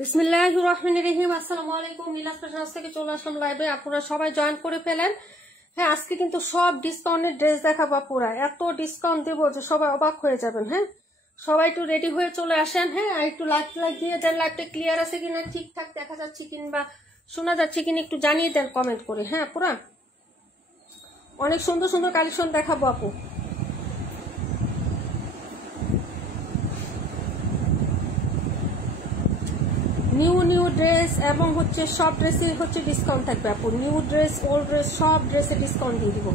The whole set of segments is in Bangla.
বিসমিল্লাহির রহমানির রহিম। আসসালামু আলাইকুম। নীলাজ ফ্যাশন থেকে চলে আসলাম লাইভে। আপনারা সবাই জয়েন করে ফেলেন। হ্যাঁ, আজকে কিন্তু সব ডিসকাউন্টের ড্রেস দেখাবো। পুরা এত ডিসকাউন্ট দেবো যে সবাই অবাক হয়ে যাবেন। হ্যাঁ, সবাই একটু রেডি হয়ে চলে আসেন। হ্যাঁ, একটু লাইট দিয়ে দেন। লাইভটা ক্লিয়ার আছে কিনা, ঠিকঠাক দেখা যাচ্ছে কিংবা শোনা যাচ্ছে কিনা একটু জানিয়ে দেন কমেন্ট করে। হ্যাঁ, পুরা অনেক সুন্দর সুন্দর কালেকশন দেখাবো আপু। নিউ ড্রেস এবং হচ্ছে সব ড্রেসে হচ্ছে ডিসকাউন্ট থাকবে আপু। নিউ ড্রেস, ওল্ড ড্রেস, সব ড্রেসে ডিসকাউন্ট দিয়ে দিব।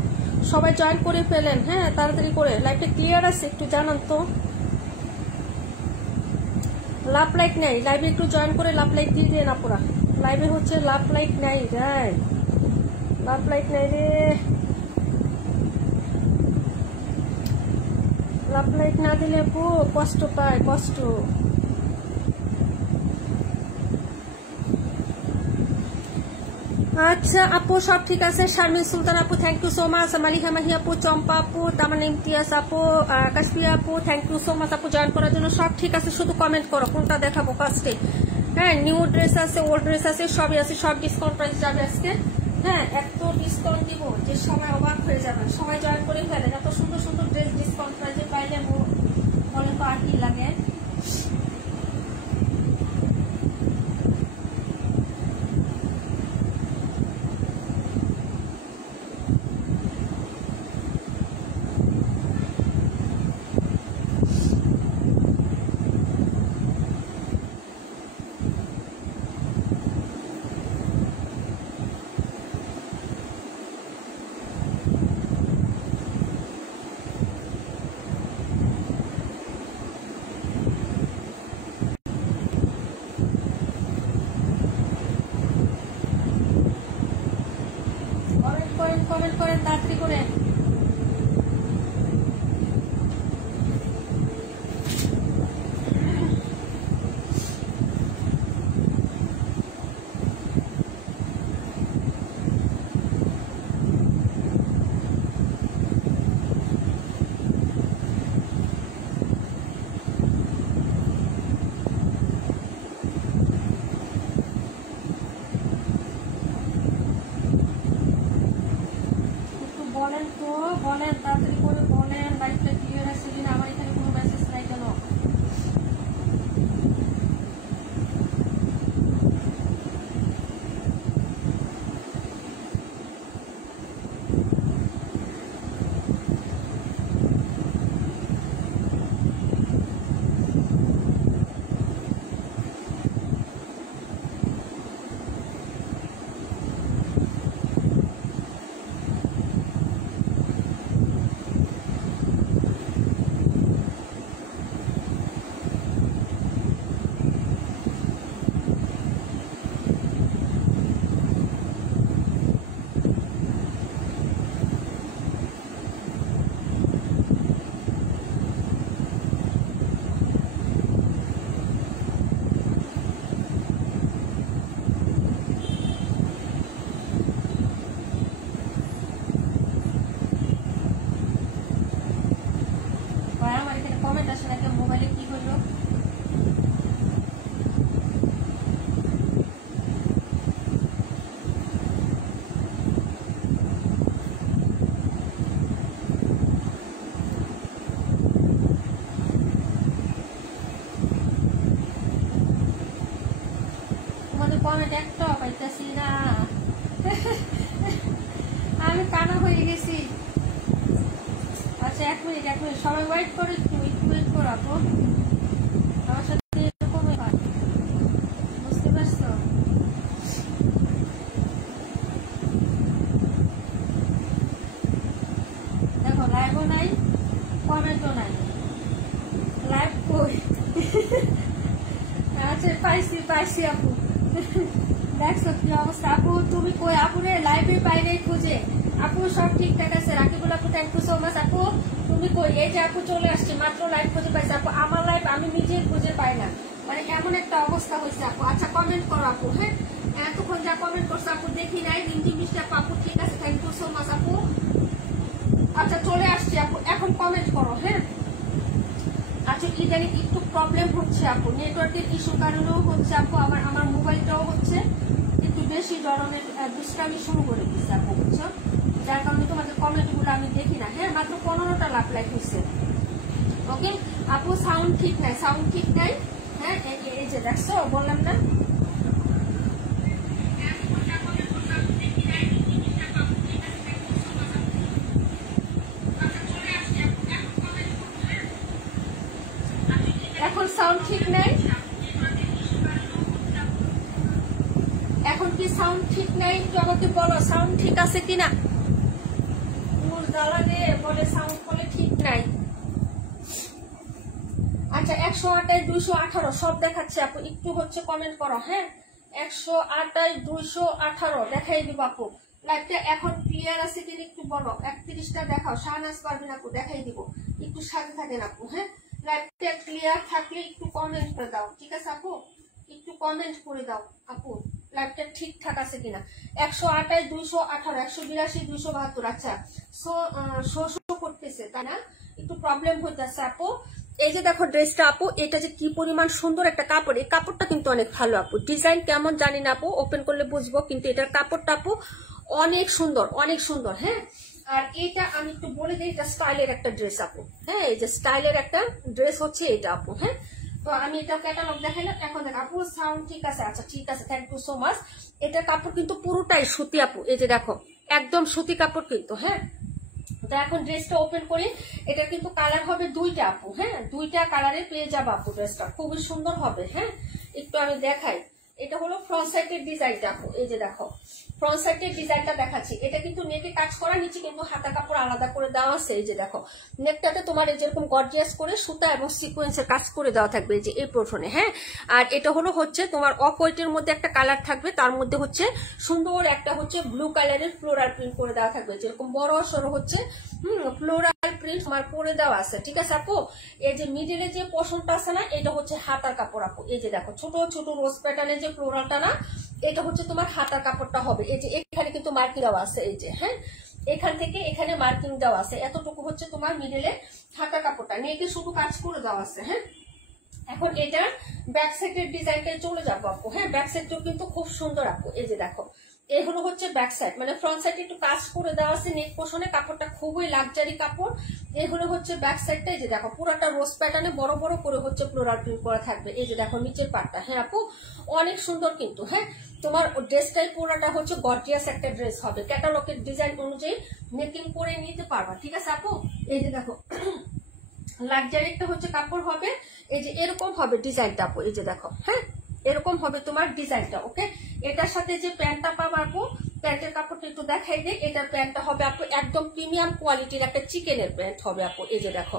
সবাই জয়েন করে ফেলেন। হ্যাঁ, তাড়াতাড়ি করে। লাইভটা ক্লিয়ার আছে একটু জানান তো। লাভ লাইক নাই, লাইভে একটু জয়েন করে লাভ লাইক দিয়ে দেন আপুরা। লাইভে হচ্ছে লাভ লাইক নাই, রাই লাভ লাইক নাই রে। লাভ লাইক না দিলে আপু কষ্ট পায়, কষ্ট। আচ্ছা আপু, সব ঠিক আছে। শারমিন সুলতান আপু, thank you so much. Maliha Mahi আপু, চম্পা আপু, তামান্না ইমতিয়াজ আপু, কাশ্মীর আপু, থ্যাংক ইউ সো মাচ আপু জয়েন করার জন্য। সব ঠিক আছে, শুধু কমেন্ট করো কোনটা দেখাবো ফার্স্টে। হ্যাঁ, নিউ ড্রেস আছে, ওল্ড ড্রেস আছে, সবই আছে। সব ডিসকাউন্ট প্রাইস যাবে আজকে। হ্যাঁ, এত ডিসকাউন্ট দিব যে সবাই অবাক হয়ে যাবেন। সবাই জয়েন করে ফেলেন। এত সুন্দর সুন্দর ড্রেস ডিসকাউন্ট প্রাইসে পাইলে বলেন তো আর কি লাগে। কমেন্ট করেন তাড়াতাড়ি করে। বলেন তো, বলেন তাড়াতাড়ি করে বলেন। লাইভটা ক্লিয়ার আছে কিনা, আমার এখানে কোনো মেসেজ নাই কেন। আমার এখানে কমেন্ট আসে না, মোবাইলে কি হলো। তোমাদের কমেন্ট একটাও পাইতেছি না। আমি কানা হয়ে গেছি। আচ্ছা, এক মিনিট সবাই ওয়েট করো, একটু ওয়েট করো আপু। আমার সাথে এরকমই হয়, বুঝতে পারছো। দেখো লাইভও নাই, কমেন্টও নাই। লাইভ কই? আচ্ছা, পাইছি আপু। দেখছো কি অবস্থা আপু, তুমি কই আপু রে? লাইভে পাই নাই খুঁজে। আপু সব ঠিকঠাক আছে। রাকিবুল আপু, থ্যাংক ইউ সো মাচ আপু। তুমি কই? এই যে আপু চলে আসছে, মাত্র লাইভ খুঁজে পাইছে আপু। আমার লাইভ আমি নিজে খুঁজে পাই না, মানে এমন একটা অবস্থা হয়েছে আপু। আচ্ছা, কমেন্ট করো আপু। হ্যাঁ, এতক্ষণ যা কমেন্ট করছো আপু দেখি নাই। রিঙ্কি মিষ্টি আপু, ঠিক আছে, থ্যাংক ইউ সো মাচ আপু। আচ্ছা, চলে আসছি আপু, এখন কমেন্ট করো। হ্যাঁ, আচ্ছা ইদানিং একটু প্রবলেম হচ্ছে আপু, নেটওয়ার্কের ইস্যু কারণেও হচ্ছে আপু, আমার মোবাইলটাও হচ্ছে একটু বেশি ধরনের দুষ্টামি শুরু করে দিচ্ছে আপু, বুঝছো? যার কারণে তোমাদের কমেন্টগুলো আমি দেখি না। হ্যাঁ, মাত্র 15টা লাইক হচ্ছে। ওকে আপু, সাউন্ড ঠিক নাই, সাউন্ড ঠিক নাই। হ্যাঁ, এই যে দেখছো, বললাম না। এখন সাউন্ড ঠিক নাই, এখন কি সাউন্ড ঠিক নাই? একটু আমাকে বলো সাউন্ড ঠিক আছে কিনা। জ্বালানে বলে সাউন্ড বলে ঠিক নাই। আচ্ছা, 128, 218 সব দেখাচ্ছে আপু, একটু হচ্ছে কমেন্ট করো। হ্যাঁ, 128, 218 দেখাই দিব আপু। লাইভটা এখন ক্লিয়ার আছে কিনা একটু বলো। 31টা দেখাও, শাহনাজ পারবেন আপু, দেখাই দিব। একটু সাথে থাকেন আপু। হ্যাঁ, লাইভটা ক্লিয়ার থাকলে একটু কমেন্ট করে দাও, ঠিক আছে আপু? একটু কমেন্ট করে দাও আপু, লাইভটা ঠিকঠাক আছে কিনা। 128, 218, 182, 272। আচ্ছা, শো করতেছে তাই না? একটু প্রবলেম হইতেছে আপু। এই যে দেখো ড্রেসটা আপু, এটা যে কি পরিমাণ সুন্দর একটা কাপড়, এই কাপড়টা কিন্তু অনেক ভালো আপু। ডিজাইন কেমন জানি না আপু, ওপেন করলে বুঝবো, কিন্তু এটার কাপড়টা আপু অনেক সুন্দর, অনেক সুন্দর। হ্যাঁ, আর এটা আমি একটু বলে দিই, এটা স্টাইলের একটা ড্রেস আপু। হ্যাঁ, এই যে স্টাইলের একটা ড্রেস হচ্ছে এটা আপু। হ্যাঁ, তো আমি এটা ক্যাটালগ দেখাইলাম। এখন দেখ আপু, সাউন্ড ঠিক আছে? আচ্ছা ঠিক আছে, থ্যাংক ইউ সো মাচ। এটার কাপড় কিন্তু পুরোটাই সুতি আপু, এই যে দেখো একদম সুতি কাপড় কিন্তু। হ্যাঁ, তো এখন ড্রেসটা ওপেন করি। এটা কিন্তু কালার হবে দুইটা আপু। হ্যাঁ, দুইটা কালারে পেয়ে যাবো আপু, ড্রেসটা খুবই সুন্দর হবে। হ্যাঁ, একটু আমি দেখাই। এটা হলো ফ্রন্ট সাইডের ডিজাইনটা আপু, এই যে দেখো ফ্রন্ট সাইডের ডিজাইনটা দেখাচ্ছি। এটা কিন্তু নেটে কাজ করা, নিচে কিন্তু হাতা কাপড় আলাদা করে দেওয়া আছে। এই যে দেখো নেকটাতে তোমার এই যেরকম গর্জিয়াস করে সুতা এবং সিকোয়েন্সের কাজ করে দেওয়া থাকবে, এই যে এই পোর্শনে। হ্যাঁ, আর এটা হচ্ছে তোমার অফ হোয়াইটের মধ্যে একটা কালার থাকবে, তার মধ্যে হচ্ছে সুন্দর একটা হচ্ছে ব্লু কালারের ফ্লোরাল প্রিন্ট করে দেওয়া থাকবে, যেরকম বড় সড়ো হচ্ছে ফ্লোরাল প্রিন্ট তোমার করে দেওয়া আছে, ঠিক আছে আপু? এই যে মিডিলে যে পোর্শনটা আছে না, এটা হচ্ছে হাতার কাপড় আপু। এই যে দেখো ছোট ছোট রোজ প্যাটার্নের যে ফ্লোরালটা না, এটা হচ্ছে তোমার হাতার কাপড়টা হবে। এই যে এখানে কিন্তু মার্কিং দেওয়া আছে, এই যে হ্যাঁ এখান থেকে এখানে মার্কিং দেওয়া আছে, এতটুকু হচ্ছে তোমার মিডিলে হাতার কাপড়টা, নেকে শুধু কাজ করে দেওয়া আছে। হ্যাঁ, এখন এটা ব্যাক সাইডের ডিজাইনটাই চলে যাবো আপু। হ্যাঁ, ব্যাক সাইডটাও কিন্তু খুব সুন্দর আপু। এই যে দেখো এই হচ্ছে ব্যাক সাইড, মানে ফ্রন্ট সাইডে একটু কাজ করে দেওয়া আছে নেক পোর্শনে, কাপড়টা খুবই লাক্সারি কাপড়। এই হচ্ছে ব্যাক সাইডটা, এই যে দেখো পুরোটা রোজ প্যাটার্নে বড় বড় করে হচ্ছে ফ্লোরাল প্রিন্ট করা থাকবে। এই যে দেখো নিচের পাটটা, হ্যাঁ আপু অনেক সুন্দর কিন্তু। হ্যাঁ, তোমার ড্রেসটাই পুরোটা হচ্ছে গর্জিয়াস একটা ড্রেস হবে, ক্যাটালগের ডিজাইন অনুযায়ী মেকিং করে নিতে পারবা, ঠিক আছে আপু? এই যে দেখো লাক্সারি একটা হচ্ছে কাপড় হবে, এই যে এরকম হবে ডিজাইনটা আপু। এই যে দেখো হ্যাঁ, এরকম হবে তোমার ডিজাইনটা। ওকে, এটার সাথে যে প্যান্টটা পাবো আপু, প্যান্টের কাপড়টা একটু দেখাই দিই। এটার প্যান্টটা হবে আপু একদম প্রিমিয়াম কোয়ালিটির একটা চিকেনের প্যান্ট হবে আপু। এই যে দেখো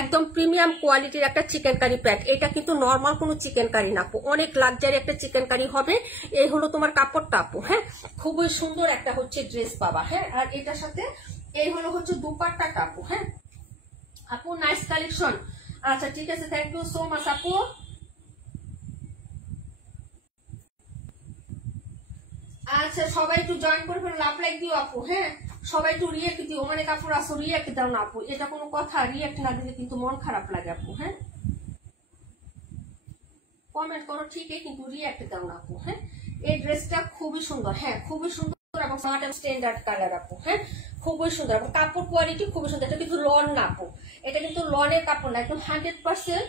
একদম প্রিমিয়াম কোয়ালিটির একটা চিকেন কারি প্যান্ট, এটা কিন্তু নর্মাল কোনো চিকেন কারি না আপু, অনেক লাক্সারি একটা চিকেন কারি হবে। এই তোমার কাপড়টা আপু। হ্যাঁ, খুবই সুন্দর একটা হচ্ছে ড্রেস পাবা। হ্যাঁ, আর এটার সাথে এই হচ্ছে দুপাট্টাটা আপু। হ্যাঁ আপু, নাইস কালেকশন। আচ্ছা ঠিক আছে, থ্যাংক ইউ সো মাচ আপু। আচ্ছা সবাই একটু জয়েন করে ফেলো, লাভ লাইক দিও আপু। হ্যাঁ, সবাই একটু রিয়েক্ট দিও, মানে কাপড় আসো রিয়েক্ট দাও না আপু, এটা কোনো কথা? রিয়েক্ট না দিলে কিন্তু মন খারাপ লাগে আপু। হ্যাঁ, কমেন্ট করো ঠিকই, কিন্তু রিয়েক্ট দাও না আপু। হ্যাঁ, এই ড্রেসটা খুবই সুন্দর। হ্যাঁ, খুবই সুন্দর এবং স্মার্ট এন্ড স্ট্যান্ডার্ড কালার আপু। হ্যাঁ, খুবই সুন্দর এবং কাপড় কোয়ালিটি খুবই সুন্দর। এটা কিন্তু লন না আপু, এটা কিন্তু লনের কাপড় না, একদম 100%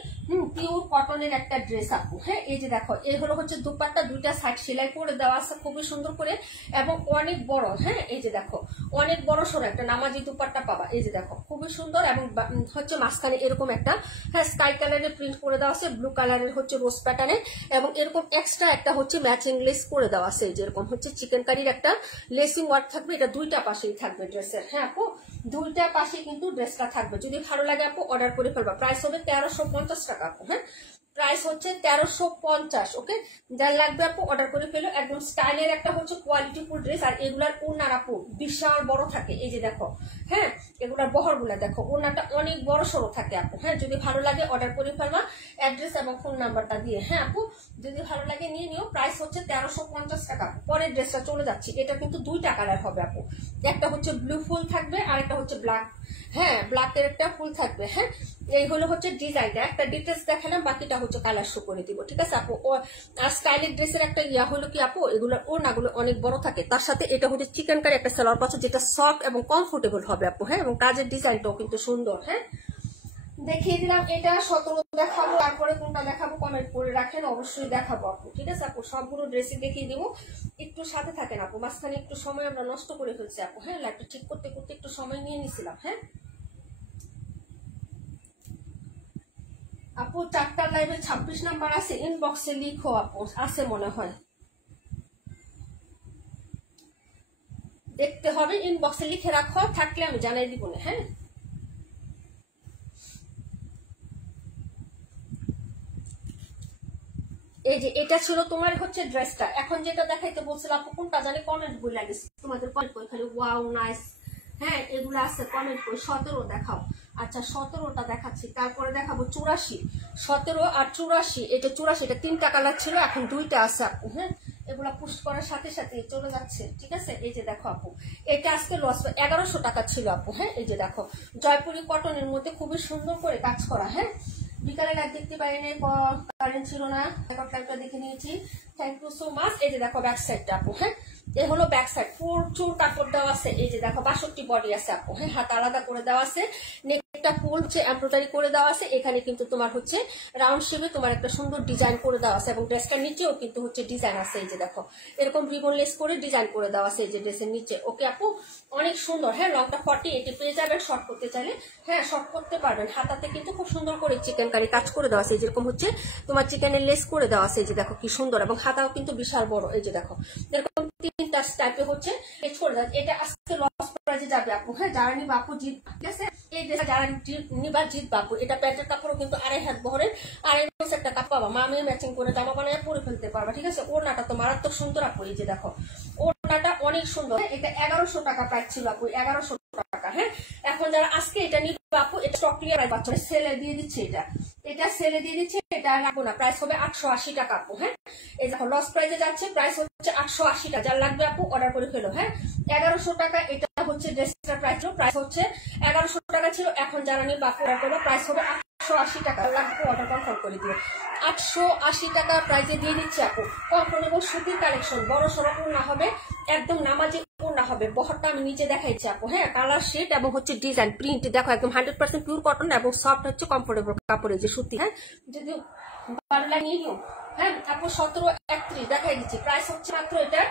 পিওর কটনের একটা ড্রেস আপু। হ্যাঁ, এই যে দেখো এই হচ্ছে দুপাট্টা, দুইটা সাইড সেলাই করে দেওয়া আছে খুবই সুন্দর করে এবং অনেক বড়। হ্যাঁ, এই যে দেখো অনেক বড় সরো একটা নামাজি দুপাট্টা পাবা। এই যে দেখো খুবই সুন্দর এবং হচ্ছে মাঝখানে এরকম একটা হ্যাঁ স্কাই কালারের প্রিন্ট করে দেওয়া আছে, ব্লু কালারের হচ্ছে রোজ প্যাটার্নে এবং এরকম এক্সট্রা একটা হচ্ছে ম্যাচিং লেস করে দেওয়া আছে, যেরকম হচ্ছে চিকেন কারির একটা লেসিং ওয়ার্ক থাকবে, এটা দুইটা পাশেই থাকবে ড্রেসের। হ্যাঁ আপু, দুইটা পাশে কিন্তু ড্রেসটা থাকবে। যদি ভালো লাগে আপু অর্ডার করে ফেলবা। প্রাইস হবে 1350 টাকা আপু। হ্যাঁ, প্রাইস হচ্ছে 1350। ওকে, যার লাগবে আপু অর্ডার করে ফেলো। একদম স্টাইলের একটা হচ্ছে কোয়ালিটিফুল ড্রেস। আর এগুলার ওড়নার আপু বিশাল বড় থাকে, এই যে দেখো। হ্যাঁ, এগুলার বহরগুলা দেখো, ওড়নাটা অনেক বড় সড়ো থাকে আপু। হ্যাঁ, যদি ভালো লাগে অর্ডার করে ফেলবা অ্যাড্রেস এবং ফোন নাম্বারটা দিয়ে। হ্যাঁ আপু, যদি ভালো লাগে নিয়ে নিও। প্রাইস হচ্ছে 1350 টাকা। পরের ড্রেসটা চলে যাচ্ছি, এটা কিন্তু দুইটা কালার হবে আপু, একটা হচ্ছে ব্লু ফুল থাকবে আর একটা হচ্ছে ব্ল্যাক হ্যাঁ ব্ল্যাকের একটা ফুল থাকবে। হ্যাঁ এই হলো হচ্ছে ডিজাইনটা, একটা ডিটেলস দেখালাম, বাকিটা হচ্ছে কালার শো করে দিব। ঠিক আছে আপু। আর স্টাইলিশ ড্রেসের একটা ইয়া হলো কি আপু, এগুলোর ওড়নাগুলো অনেক বড় থাকে, তার সাথে এটা হচ্ছে চিকেন কারি একটা সালোয়ার পাচ্ছ, যেটা সফট এবং কমফোর্টেবল হবে আপু। হ্যাঁ এবং কাজের ডিজাইনটাও কিন্তু সুন্দর। হ্যাঁ দেখিয়ে দিলাম এটা, 17 দেখাবো, তারপরে কোনটা দেখাবো কমেন্ট করে রাখেন, অবশ্যই দেখাবো আপু। ঠিক আছে আপু, সবগুলো ড্রেসই দেখিয়ে দিব, একটু সাথে থাকেন আপু। মাঝখানে একটু সময় আমরা নষ্ট করে ফেলছি আপু। হ্যাঁ লাইভটা ঠিক করতে করতে একটু সময় নিয়ে নিছিলাম। হ্যাঁ আপু 4টা লাইভে 26 নাম্বার আছে, ইনবক্সে লিখো আপু, আছে মনে হয়, দেখতে হবে, ইনবক্সে লিখে রাখো, থাকলে আমি জানাই দিব না। হ্যাঁ এই যে এটা ছিল তোমার হচ্ছে ড্রেসটা। এখন যেটা দেখাইতে বলছিলাম আপু, কোনটা জানি কমেন্ট বই লাগিস তোমাদের, কমেন্ট কই খালি ওয়াও নাইস, হ্যাঁ এগুলো আছে কমেন্ট কই। 17 দেখাও। আচ্ছা 17টা দেখাচ্ছি, তারপরে দেখাবো 84। 17 আর 84, এটা 84, এটা 3টা কালার ছিল, এখন 2টা আছে আপু। হ্যাঁ এগুলা পুস্ট করার সাথে সাথে চলে যাচ্ছে। ঠিক আছে এই যে দেখো আপু, এটা আজকে লস 1100 টাকা ছিল আপু। হ্যাঁ এই যে দেখো জয়পুরি কটনের মধ্যে খুবই সুন্দর করে কাজ করা। হ্যাঁ বিকালে লাইভ দেখতে পারিনি, কারেন্ট ছিল না, লাইভটা দেখে নিয়েছি। Thank you so much. এই যে দেখো ব্যাক সাইডটা আপু। হ্যাঁ এই হলো ব্যাক সাইড, প্রচুর কাপড় দেওয়া আছে। এই যে দেখো 62 বডি আছে আপু। হ্যাঁ হাত আলাদা করে দেওয়া আছে, নেকটা ফুল হচ্ছে এমব্রয়ডারি করে দেওয়া আছে, এখানে কিন্তু তোমার হচ্ছে রাউন্ড শেপে তোমার একটা সুন্দর ডিজাইন করে দেওয়া আছে, এবং ড্রেসটার নিচেও কিন্তু হচ্ছে ডিজাইন আছে। এই যে দেখো এরকম রিবন লেস করে ডিজাইন করে দেওয়া আছে এই যে ড্রেসের নিচে। ওকে আপু অনেক সুন্দর। হ্যাঁ লংটা 40 এটি পেয়ে যাবেন, শর্ট করতে চাইলে হ্যাঁ শর্ট করতে পারবেন। হাতাতে কিন্তু খুব সুন্দর করে চিকেন কারি কাজ করে দেওয়া আছে, যেরকম হচ্ছে তোমার চিকেনের লেস করে দেওয়া আছে। এই যে দেখো কি সুন্দর, এবং হাতাও কিন্তু বিশাল বড়। এই যে দেখো এরকম 3টা টাইপে হচ্ছে করে দেওয়া। এটা আজকে লস প্রাইজে যাবে আপু। হ্যাঁ যারা নিবা আপু জিত, ঠিক আছে এই ড্রেসটা যারা নিবা জিত বাপু। এটা প্যান্টের কাপড়ও কিন্তু 2.5 হাত বহরের, 2.5 একটা কাপ পাবা, মা মেয়ে ম্যাচিং করে জামা বানিয়ে পরে ফেলতে পারবা। ঠিক আছে ওড়নাটা তো মারাত্মক সুন্দর আপু। এই যে দেখো ওড়নাটা অনেক সুন্দর। এটা 1100 টাকা প্রাইস ছিল আপু, 1100 টাকা। হ্যাঁ এখন যারা আজকে এটা নিবে আপু, এটা স্টক ক্লিয়ার পাচ্ছ, সেলে দিয়ে দিচ্ছে, এটা সেলে দিয়ে দিচ্ছে, এটা রাখবো না, প্রাইস হবে 880 টাকা আপু। হ্যাঁ এই দেখো লস প্রাইসে যাচ্ছে, প্রাইস হচ্ছে 880 টাকা। যার লাগবে আপু অর্ডার করে ফেলো। হ্যাঁ 1100 টাকা এটা হচ্ছে ড্রেসটার প্রাইস হচ্ছে 1100 টাকা ছিল, এখন যারা নিবে আপু অর্ডার করবে, প্রাইস হবে 880 টাকা। লাগবে অর্ডার কনফার্ম করে দিও। 880 টাকা প্রাইসে দিয়ে দিচ্ছে আপু। কমফোর্টেবল সুতির কালেকশন, বড় সড়ো ওড়না হবে, একদম নামাজি ওড়না হবে। বহরটা আমি নিচে দেখাইছি আপু। হ্যাঁ কালার শেড এবং হচ্ছে ডিজাইন প্রিন্ট দেখো, একদম 100% পিওর কটন এবং সফট হচ্ছে কমফোর্টেবল কাপড়ে যে সুতি। হ্যাঁ যদি ভালো লাগে নিয়ে নিও। হ্যাঁ আপু 17 31 দেখাই দিচ্ছি, প্রাইস হচ্ছে মাত্র এটা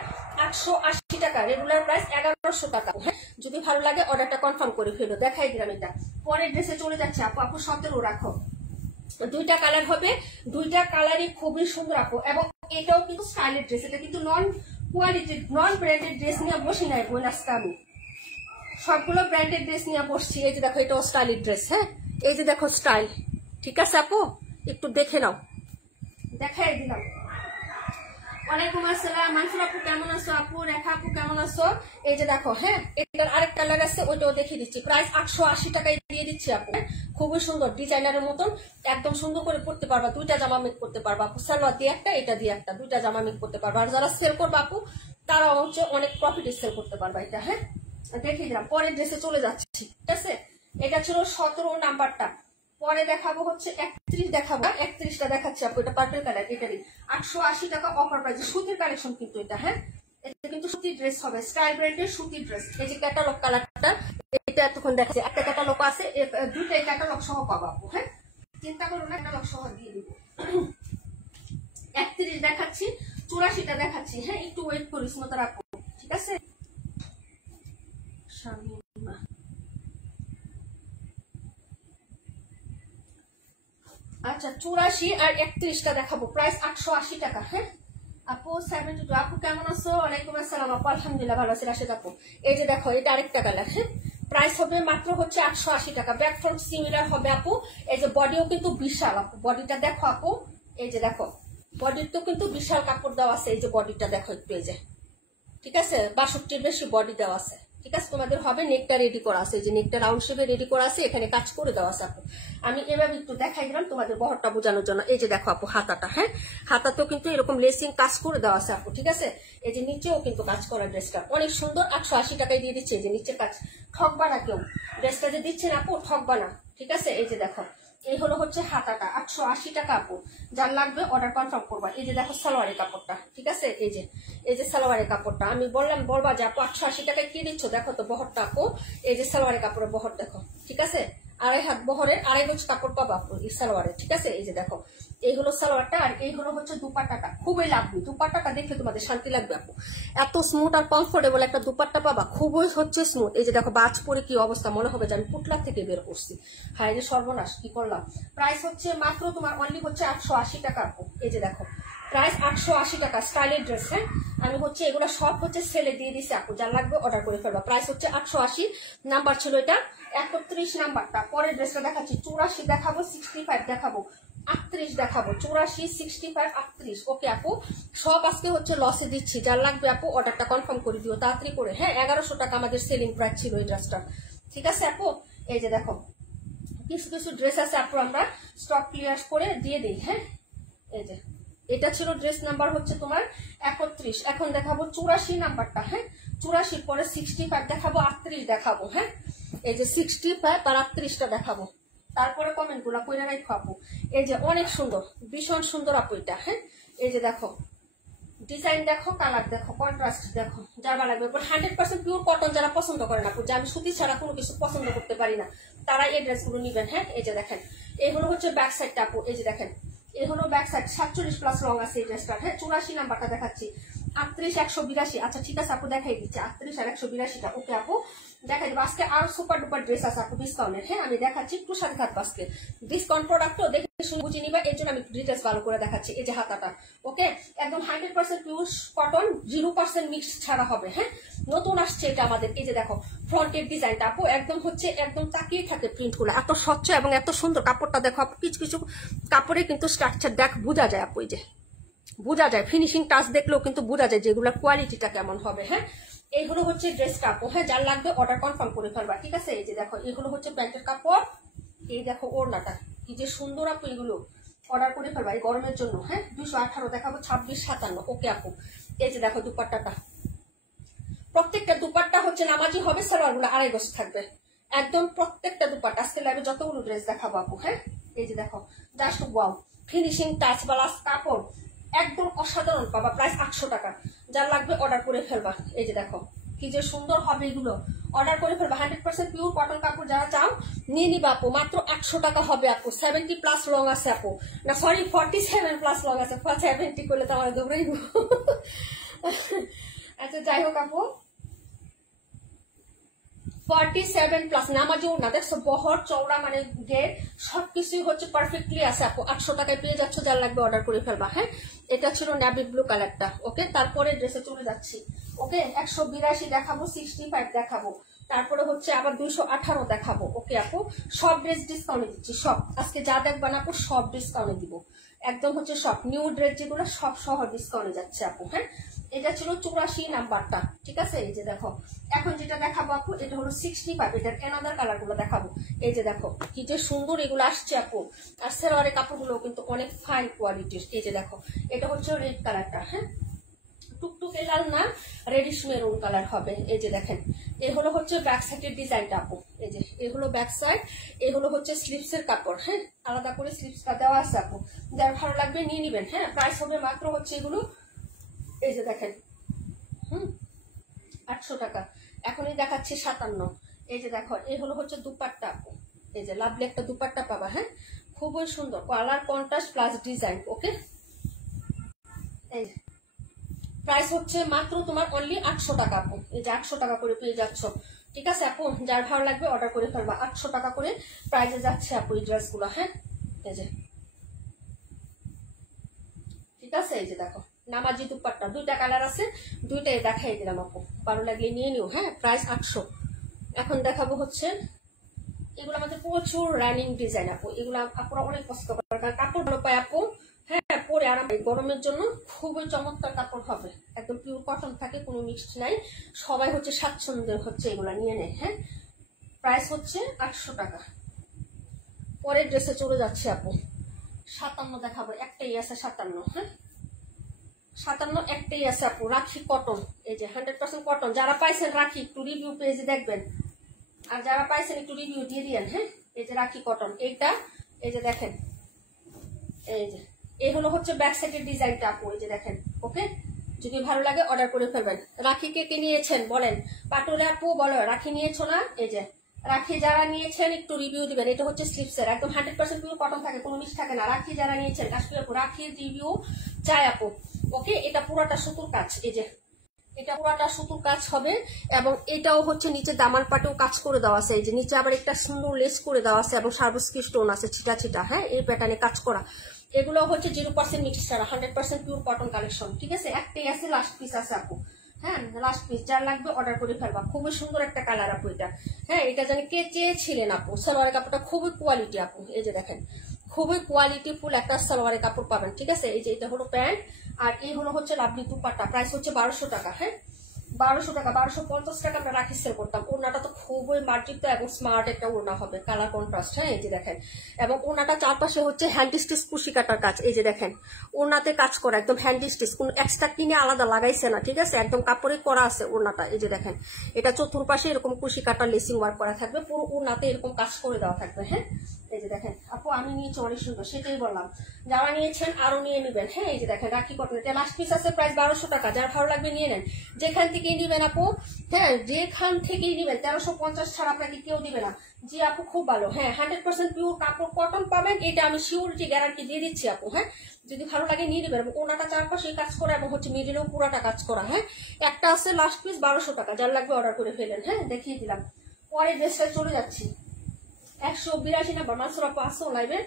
880 টাকা, রেগুলার প্রাইস 1100 টাকা। হ্যাঁ যদি ভালো লাগে অর্ডারটা কনফার্ম করে ফেলো। দেখাই দিলাম এটা। পরের ড্রেসে চলে যাচ্ছে আপু। আপু 17 রাখো, 2টা কালার হবে, 2টা কালারই খুবই সুন্দর আপু। এবং এটাও কিন্তু স্টাইলের ড্রেস, এটা কিন্তু নন কোয়ালিটি নন ব্র্যান্ডেড ড্রেস নিয়ে বসি নাই বোন, আজকে আমি সবগুলো ব্র্যান্ডেড ড্রেস নিয়ে বসছি। এই যে দেখো এটাও স্টাইলের ড্রেস। হ্যাঁ এই যে দেখো স্টাইল, ঠিক আছে আপু একটু দেখে নাও, দেখাই দিলাম। ওয়ালাইকুম আসসালাম মানসুর আপু, কেমন আছো আপু? রেখা আপু কেমন আছো? এই যে দেখো হ্যাঁ এটার আরেক কালার আছে, ওইটাও দেখিয়ে দিচ্ছি, প্রাইস 880 টাকায় দিয়ে দিচ্ছি আপু। খুবই সুন্দর ডিজাইনারের মতন, একদম সুন্দর করে পড়তে পারবা, 2টা জামা মেক করতে পারবা আপু, সালোয়ার দিয়ে একটা এটা দিয়ে একটা, 2টা জামা মেক করতে পারবা। আর যারা সেল করবা আপু তারা হচ্ছে অনেক প্রফিটে সেল করতে পারবা এটা। হ্যাঁ দেখিয়ে দিলাম। পরের ড্রেসে চলে যাচ্ছি, ঠিক আছে এটা ছিল 17 নাম্বারটা। পরে দেখাবো হচ্ছে 31 দেখাবো, 31টা দেখাচ্ছি আপু, এটা পার্পল কালার, এটারই 880 টাকা অফার প্রাইসে সুতির কালেকশন কিন্তু এটা। হ্যাঁ এটা কিন্তু সুতির ড্রেস হবে, স্টাইল ব্র্যান্ডের সুতির ড্রেস। এই যে ক্যাটালগ কালারটা, এটা এতক্ষণ দেখাচ্ছে, একটা ক্যাটালগ আছে, 2টাই ক্যাটালগ সহ পাবো আপু। হ্যাঁ চিন্তা করো না, ক্যাটালগ সহ দিয়ে দিব। 31 দেখাচ্ছি, 84টা দেখাচ্ছি। হ্যাঁ একটু ওয়েট করিস মতো রাখো, ঠিক আছে। আচ্ছা 84 আর 31টা দেখাবো, প্রাইস 880 টাকা। হ্যাঁ আপু 72 আপু কেমন আছো? ওয়ালাইকুম আসসালাম আপু, আলহামদুলিল্লাহ ভালো আছি রাশেদ আপু। এই যে দেখো এটা আরেকটা কালার। হ্যাঁ প্রাইস হবে মাত্র হচ্ছে 880 টাকা। ব্যাক ফ্রন্ট সিমিলার হবে আপু। এই যে বডিও কিন্তু বিশাল আপু, বডিটা দেখো আপু, এই যে দেখো বডির তো কিন্তু বিশাল কাপড় দেওয়া আছে। এই যে বডিটা দেখো একটু, এই যে ঠিক আছে 62 বেশি বডি দেওয়া আছে, ঠিক ঠিক আছে, তোমাদের হবে নেকটা রেডি করা আছে, যে নেকটা রাউন্ড শেপে রেডি করা আছে, এখানে কাজ করে দেওয়া আছে আপু। আমি এভাবে একটু দেখাই দিলাম তোমাদের বহরটা বোঝানোর জন্য। এই যে দেখো আপু হাতাটা, হ্যাঁ হাতাতেও কিন্তু এরকম লেসিং কাজ করে দেওয়া আছে আপু, ঠিক আছে। এই যে নিচেও কিন্তু কাজ করা, ড্রেসটা অনেক সুন্দর, 880 টাকায় দিয়ে দিচ্ছে। এই যে নিচে কাজ, ঠকবা না কেউ, ড্রেসটা যে দিচ্ছেন আপু ঠকবা না, ঠিক আছে। এই যে দেখো এই হলো হচ্ছে হাতাটা, 880 টাকা আপু। যার লাগবে অর্ডার কনফার্ম করবা। এই যে দেখো সালোয়ারের কাপড়টা, ঠিক আছে। এই যে সালোয়ারের কাপড়টা আমি বলবা যে আপু 880 টাকায় কি দিচ্ছ, দেখো তো বহরটা আপু। এই যে সালোয়ারের কাপড়ের বহর দেখো, ঠিক আছে। 2.5 হাত বহরের 2.5 গজ কাপড় পাবা আপু এই সালোয়ারের, ঠিক আছে। এই যে দেখো এই হলো সালোয়ারটা, আর এই হলো হচ্ছে দুপাট্টাটা। খুবই লাগবে দুপাট্টাটা, দেখে তোমাদের শান্তি লাগবে আপু। এত স্মুথ আর কমফোর্টেবল একটা দুপাট্টা পাবা, খুবই হচ্ছে স্মুথ। এই যে দেখো বাজ পরে কি অবস্থা, মনে হবে যে আমি পুটলা থেকে বের করছি। হ্যাঁ, এই যে সর্বনাশ কি করলাম। প্রাইস হচ্ছে মাত্র তোমার অনলি হচ্ছে 880 টাকা আপু। এই যে দেখো প্রাইস 880 টাকা, স্টাইলের ড্রেস। হ্যাঁ, আমি হচ্ছে এগুলো সব হচ্ছে সেলে দিয়ে দিচ্ছি আপু, যার লাগবে অর্ডার করে ফেলবা। প্রাইস হচ্ছে 880, নাম্বার ছিল এটা 31 নাম্বারটা। পরের ড্রেসটা দেখাচ্ছি, 84 দেখাবো, 65 দেখাবো, 38 দেখাবো, 84, 65, 38। ওকে আপু, সব আজকে হচ্ছে লসে দিচ্ছি, যার লাগবে আপু অর্ডারটা কনফার্ম করে দিও তাড়াতাড়ি করে। হ্যাঁ, 1100 টাকা আমাদের সেলিং প্রাইস ছিল এই ড্রেসটা, ঠিক আছে আপু। এই যে দেখো কিছু কিছু ড্রেস আছে আপু, আমরা স্টক ক্লিয়ার করে দিয়ে দিই। হ্যাঁ, এই যে এটা ছিল ড্রেস নাম্বার হচ্ছে তোমার 31। এখন দেখাবো 84 নাম্বারটা। হ্যাঁ, 84 পরে 65 দেখাবো, 38 দেখাবো। হ্যাঁ, এই যে 65 আর 38টা দেখাবো, তারপরে কমেন্ট গুলা কইরা রাখো আপু। এই যে অনেক সুন্দর, ভীষণ সুন্দর আপু এটা। হ্যাঁ, এই যে দেখো ডিজাইন দেখো, কালার দেখো, কন্ট্রাস্ট দেখো, যার ভালো লাগবে। 100% পিওর কটন যারা পছন্দ করেন আপু, যে আমি সুতি ছাড়া কোনো কিছু পছন্দ করতে পারি না, তারা এই ড্রেসগুলো নিবেন। হ্যাঁ, এই যে দেখেন এই হলো হচ্ছে ব্যাক সাইডটা আপু। এই যে দেখেন এই হলো ব্যাক সাইড, 47+ লং আছে এই ড্রেসটার। হ্যাঁ, 84 নাম্বারটা দেখাচ্ছি, 38, 182। আচ্ছা ঠিক আছে আপু, দেখাই দিচ্ছি 38 আর 182টা। ওকে আপু, দেখাই দেবো। আজকে আর সুপার ডুপার ড্রেস আছে আপু ডিসকাউন্টের। হ্যাঁ, আমি দেখাচ্ছি একটু সাথে থাকবো, আজকে ডিসকাউন্ট প্রোডাক্ট তো দেখে শুনে বুঝে নিবা, এর জন্য আমি ডিটেলস ভালো করে দেখাচ্ছি। এই যে হাতাটা, ওকে একদম 100% পিওর কটন, 0% মিক্স ছাড়া হবে। হ্যাঁ, নতুন আসছে এটা আমাদের। এই যে দেখো ফ্রন্টের ডিজাইনটা আপু, একদম হচ্ছে একদম তাকিয়ে থাকে প্রিন্ট গুলো, এত স্বচ্ছ এবং এত সুন্দর। কাপড়টা দেখো আপু, কিছু কিছু কাপড়ে কিন্তু স্ট্রাকচার দেখ বোঝা যায় আপু, এই যে বোঝা যায়, ফিনিশিং টাচ দেখলেও কিন্তু বোঝা যায় যেগুলোর কোয়ালিটিটা কেমন হবে। হ্যাঁ, এইগুলো হচ্ছে ড্রেসটা আপু। হ্যাঁ, যার লাগবে অর্ডার কনফার্ম করে ফেলবা, ঠিক আছে। এই যে দেখো এগুলো হচ্ছে প্যান্টের কাপড়, এই দেখো ওড়নাটা কি যে সুন্দর আপু, এগুলো অর্ডার করে ফেলবা এই গরমের জন্য। হ্যাঁ, 218 দেখাবো, 26, 57। ওকে আপু, এই যে দেখো দুপাট্টাটা, প্রত্যেকটা দুপাট্টা হচ্ছে নামাজি হবে, সালোয়ার গুলো 2.5 গজ থাকবে একদম প্রত্যেকটা দুপাট্টা। আজকে লাইভে যতগুলো ড্রেস দেখাবো আপু। হ্যাঁ, এই যে দেখো জাস্ট ওয়াও, ফিনিশিং টাচ বালাস কাপড় একদম অসাধারণ পাবা। প্রাইস 800 টাকা, যার লাগবে অর্ডার করে ফেলবা। এই যে দেখো কি যে সুন্দর হবে, এগুলো অর্ডার করে ফেলবা। 100% পিওর কটন কাপড় যারা চাও নিয়ে নিবা আপু, মাত্র 800 টাকা হবে আপু। 70+ লং আছে আপু, না সরি 47+ লং আছে, 70 করলে তো আমার দৌড়াই। আচ্ছা যাই হোক আপু, 47+ নামাজও না, দেখছো বহর চওড়া মানে গেট সবকিছুই হচ্ছে পারফেক্টলি আছে আপু। 800 টাকায় পেয়ে যাচ্ছ, যার লাগবে অর্ডার করে ফেলবা। হ্যাঁ, এটা ছিল নেভি ব্লু কালারটা। ওকে, তারপরে ড্রেসে চলে যাচ্ছি। ওকে, 182 দেখাবো, 65 দেখাবো, তারপরে হচ্ছে আবার 218 দেখাবো। ওকে আপু, সব ড্রেস ডিসকাউন্টে দিচ্ছি, সব আজকে যা দেখবা না আপু সব ডিসকাউন্টে দিব, একদম হচ্ছে সব নিউ ড্রেস যেগুলো সব সহ ডিসকাউন্টে যাচ্ছে আপু। হ্যাঁ, এটা ছিল 84 নাম্বারটা, ঠিক আছে। এই যে দেখো এখন যেটা দেখাবো আপু, এটা হলো 65, এটার এনাদার কালার গুলো দেখাবো। এই যে দেখো কি যে সুন্দর এগুলো আসছে আপু, আর সেলোয়ারের কাপড়গুলো কিন্তু অনেক ফাইন কোয়ালিটির। এই যে দেখো এটা হচ্ছে রেড কালারটা। হ্যাঁ, টুকটুকে লাল না, রেডিশ মেরুন কালার হবে। এই যে দেখেন এই হলো হচ্ছে ব্যাক সাইডের ডিজাইনটা আপু। এই যে এই হলো ব্যাক সাইড, এই হলো হচ্ছে স্লিপস এর কাপড়। হ্যাঁ, আলাদা করে স্লিপসটা দেওয়া আছে আপু, যার ভালো লাগবে নিয়ে নিবেন। হ্যাঁ, প্রাইস হবে মাত্র হচ্ছে এগুলো, এই যে দেখেন 800 টাকা। এখনই দেখাচ্ছি 57। এই যে দেখো এই হলো হচ্ছে দুপাট্টা আপু, এই যে লাভলি একটা দুপাট্টা পাবা। হ্যাঁ, খুবই সুন্দর কালার কন্ট্রাস্ট প্লাস ডিজাইন। ওকে, এই প্রাইস হচ্ছে মাত্র তোমার অনলি 800 টাকা আপু। এই যে 800 টাকা করে পেয়ে যাচ্ছ, ঠিক আছে আপু। যার ভালো লাগবে অর্ডার করে ফেলবা, 800 টাকা করে প্রাইসে যাচ্ছে আপু এই ড্রেসগুলো। হ্যাঁ, এই যে ঠিক আছে। এই যে দেখো নামাজি দুপাট্টা, 2টা কালার আছে, 2টাই দেখাই দিলাম আপু, ভালো লাগলে নিয়ে নিও। হ্যাঁ, প্রাইস 800। এখন দেখাবো হচ্ছে এগুলো আমাদের প্রচুর রানিং ডিজাইন আপু, এগুলো আপুরা অনেক পছন্দ করে, কারণ কাপড় ভালো পায় আপু। হ্যাঁ, পরে আরাম, গরমের জন্য খুবই চমৎকার কাপড় হবে। একদম পিওর কটন থাকে, কোনো মিক্সড নাই, সবাই হচ্ছে স্বাচ্ছন্দ্য হচ্ছে এগুলা নিয়ে নেয়। হ্যাঁ, প্রাইস হচ্ছে 800 টাকা। পরের ড্রেসে চলে যাচ্ছে আপু, 57 দেখাবো, একটাই আছে 57। হ্যাঁ, 57 একটাই আছে আপু, রাখি কটন, এই যে 100% কটন। যারা পাইছেন রাখি একটু রিভিউ পেজে দেখবেন, আর যারা পাইছেন একটু রিভিউ দিয়ে দিয়েন। হ্যাঁ, এই যে রাখি কটন, এইটা এই যে দেখেন, এই যে এই হলো হচ্ছে ব্যাক সাইডের ডিজাইনটা আপু, এই যে দেখেন। ওকে, যদি ভালো লাগে অর্ডার করে ফেলবেন। রাখি কে কে নিয়েছেন বলেন, পাটুরে আপু বলো রাখি নিয়েছো না? এই যে রাখি যারা নিয়েছেন একটু রিভিউ দিবেন। এটা হচ্ছে স্লিপসের, একদম 100% পিওর কটন থাকে, কোনো মিক্স থাকে না। রাখি যারা নিয়েছেন কাশ্মীর আপু, রাখির রিভিউ চাই আপু। ওকে, এটা পুরোটা সুতুর কাজ, এই যে এটা পুরোটা সুতুর কাজ হবে, এবং এটাও হচ্ছে নিচে দামান পাটেও কাজ করে দেওয়া আছে। এই যে নিচে আবার একটা সুন্দর লেস করে দেওয়া আছে, এবং সার্বস্কি স্টোন আছে ছিটা ছিটা। হ্যাঁ, এই প্যাটার্নে কাজ করা। এগুলো হচ্ছে 0% মিক্স ছাড়া 100% পিওর কটন কালেকশন। ঠিক আছে, একটাই আছে, লাস্ট পিস আছে আপু। হ্যাঁ, লাস্ট পিস, যার লাগবে অর্ডার করে ফেলবা। খুবই সুন্দর একটা কালার আপু এটা। হ্যাঁ, এটা জানি কে চেয়েছিলেন আপু। সালোয়ারের কাপড়টা খুবই কোয়ালিটি আপু, এই যে দেখেন, খুবই কোয়ালিটি ফুল একটা সালোয়ারের কাপড় পাবেন। ঠিক আছে, এই যে এটা হলো প্যান্ট, আর এই হলো হচ্ছে লাভলি দুপাট্টা। প্রাইস হচ্ছে 1200 টাকা। হ্যাঁ, 1200 টাকা, 1250 টাকা আমরা রাখি সেল করতাম। ওড়নাটা তো খুবই মার্জিত এবং স্মার্ট একটা ওড়না হবে, কালার কন্ট্রাস্ট। হ্যাঁ, এই যে দেখেন, এবং ওড়নাটা চারপাশে হচ্ছে হ্যান্ড স্টিচ কুশি কাটার কাজ। এই যে দেখেন, ওড়নাতে কাজ করা একদম হ্যান্ড স্টিচ, কোনো এক্সট্রা কিনে আলাদা লাগাইছে না। ঠিক আছে, একদম কাপড়ে করা আছে ওড়নাটা। এই যে দেখেন, এটা চতুর্পাশে এরকম কুশি কাটা লেসিং ওয়ার্ক করা থাকবে, পুরো ওড়নাতে এরকম কাজ করে দেওয়া থাকবে। হ্যাঁ, এই যে দেখেন আপু, আমি নিয়েছি অনেক সুন্দর, সেটাই বললাম, যারা নিয়েছেন আরো নিয়ে নেবেন। হ্যাঁ, এই যে দেখেন রাখি কটন, এটা লাস্ট পিস আছে, প্রাইস 1200 টাকা। যারা ভালো লাগবে নিয়ে নেন, যেখান থেকেই নিবেন আপু। হ্যাঁ, যেখান থেকেই নিবেন, 1350 ছাড়া আপনাকে কেউ দিবে না। জি আপু, খুব ভালো। হ্যাঁ, 100% পিওর কাপড় কটন পাবেন, এটা আমি সিউরিটি গ্যারান্টি দিয়ে দিচ্ছি আপু। হ্যাঁ, যদি ভালো লাগে নিয়ে নেবেন। এবং ওনাটা চারপাশে কাজ করা, এবং হচ্ছে মিডিলেও পুরাটা কাজ করা। হ্যাঁ, একটা আছে লাস্ট পিস 1200 টাকা, যার লাগবে অর্ডার করে ফেলেন। হ্যাঁ, দেখিয়ে দিলাম। পরের ড্রেসটা চলে যাচ্ছি, 182 নাম্বার মাসুর আপু আসো লাইভে।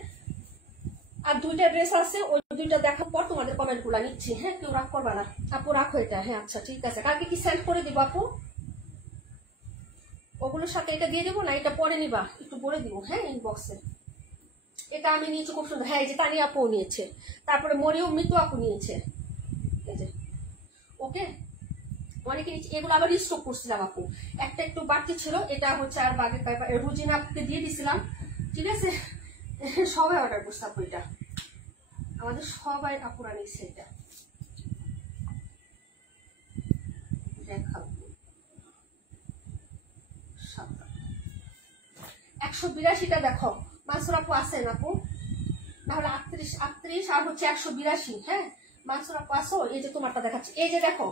আর দুইটা ড্রেস আছে, ওই দুইটা দেখার পর তোমাদের কমেন্ট গুলা নিচ্ছি। হ্যাঁ, কেউ রাগ করবা না আপু, রাখো এটা। হ্যাঁ, আচ্ছা ঠিক আছে, কালকে কি সেন্ড করে দিব আপু? ওগুলোর সাথে এটা দিয়ে দেবো না, এটা পরে নিবা, একটু বলে দিব। হ্যাঁ, ইনবক্সে। এটা আমি নিয়েছি, খুব সুন্দর। হ্যাঁ, এই যে তানিয়া আপু নিয়েছে, তারপরে মরিও মিতু আপু নিয়েছে। এই যে ওকে, অনেকে নিচ্ছে। এগুলো আবার স্টক করছিলাম আপু, একটা একটু বাড়তি ছিল, এটা হচ্ছে আর বাগে রুজিনা আপুকে দিয়ে দিছিলাম। ঠিক আছে, সবাই অর্ডার করছে আপু, এটা আমাদের সবাই আপুরা নিচ্ছে। এটা দেখাবো 182টা দেখো, মানসুর আপু আছেন আপু? নাহলে 38 আর হচ্ছে 182। হ্যাঁ, মানসুর আপু আসো। এই যে তোমারটা দেখাচ্ছি, এই যে দেখো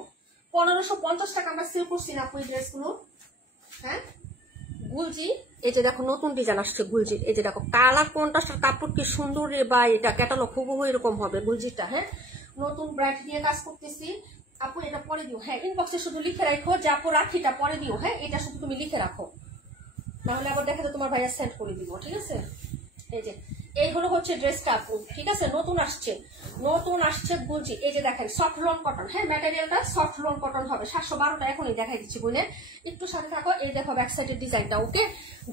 1550 টাকা আমরা সেল করছি না আপু এই ড্রেসগুলো। হ্যাঁ, গুলজি, এই যে দেখো নতুন ডিজাইন আসছে গুলজির। এই যে দেখো কালার কন্ট্রাস্ট, কাপড় কি সুন্দর রে, বা এটা ক্যাটালগ হুবহু এরকম হবে গুলজিটা। হ্যাঁ, নতুন ব্রাইট দিয়ে কাজ করতেছি আপু, এটা পরে দিও। হ্যাঁ, ইনবক্সে শুধু লিখে রাখো যে আপু রাখিটা পরে দিও। হ্যাঁ, এটা শুধু তুমি লিখে রাখো, নাহলে আবার দেখা যায় তোমার ভাইয়া সেন্ড করে দিব। ঠিক আছে, এই যে এই হলো হচ্ছে ড্রেসটা আপু। ঠিক আছে, নতুন আসছে গুলজি। এই যে দেখেন সফট লোন কটন। হ্যাঁ, ম্যাটেরিয়ালটা সফট লোন কটন হবে। 712টা এখনই দেখাই দিচ্ছি বোনে, একটু সাথে থাকো। এই দেখো ব্যাক সাইডের ডিজাইনটা। ওকে,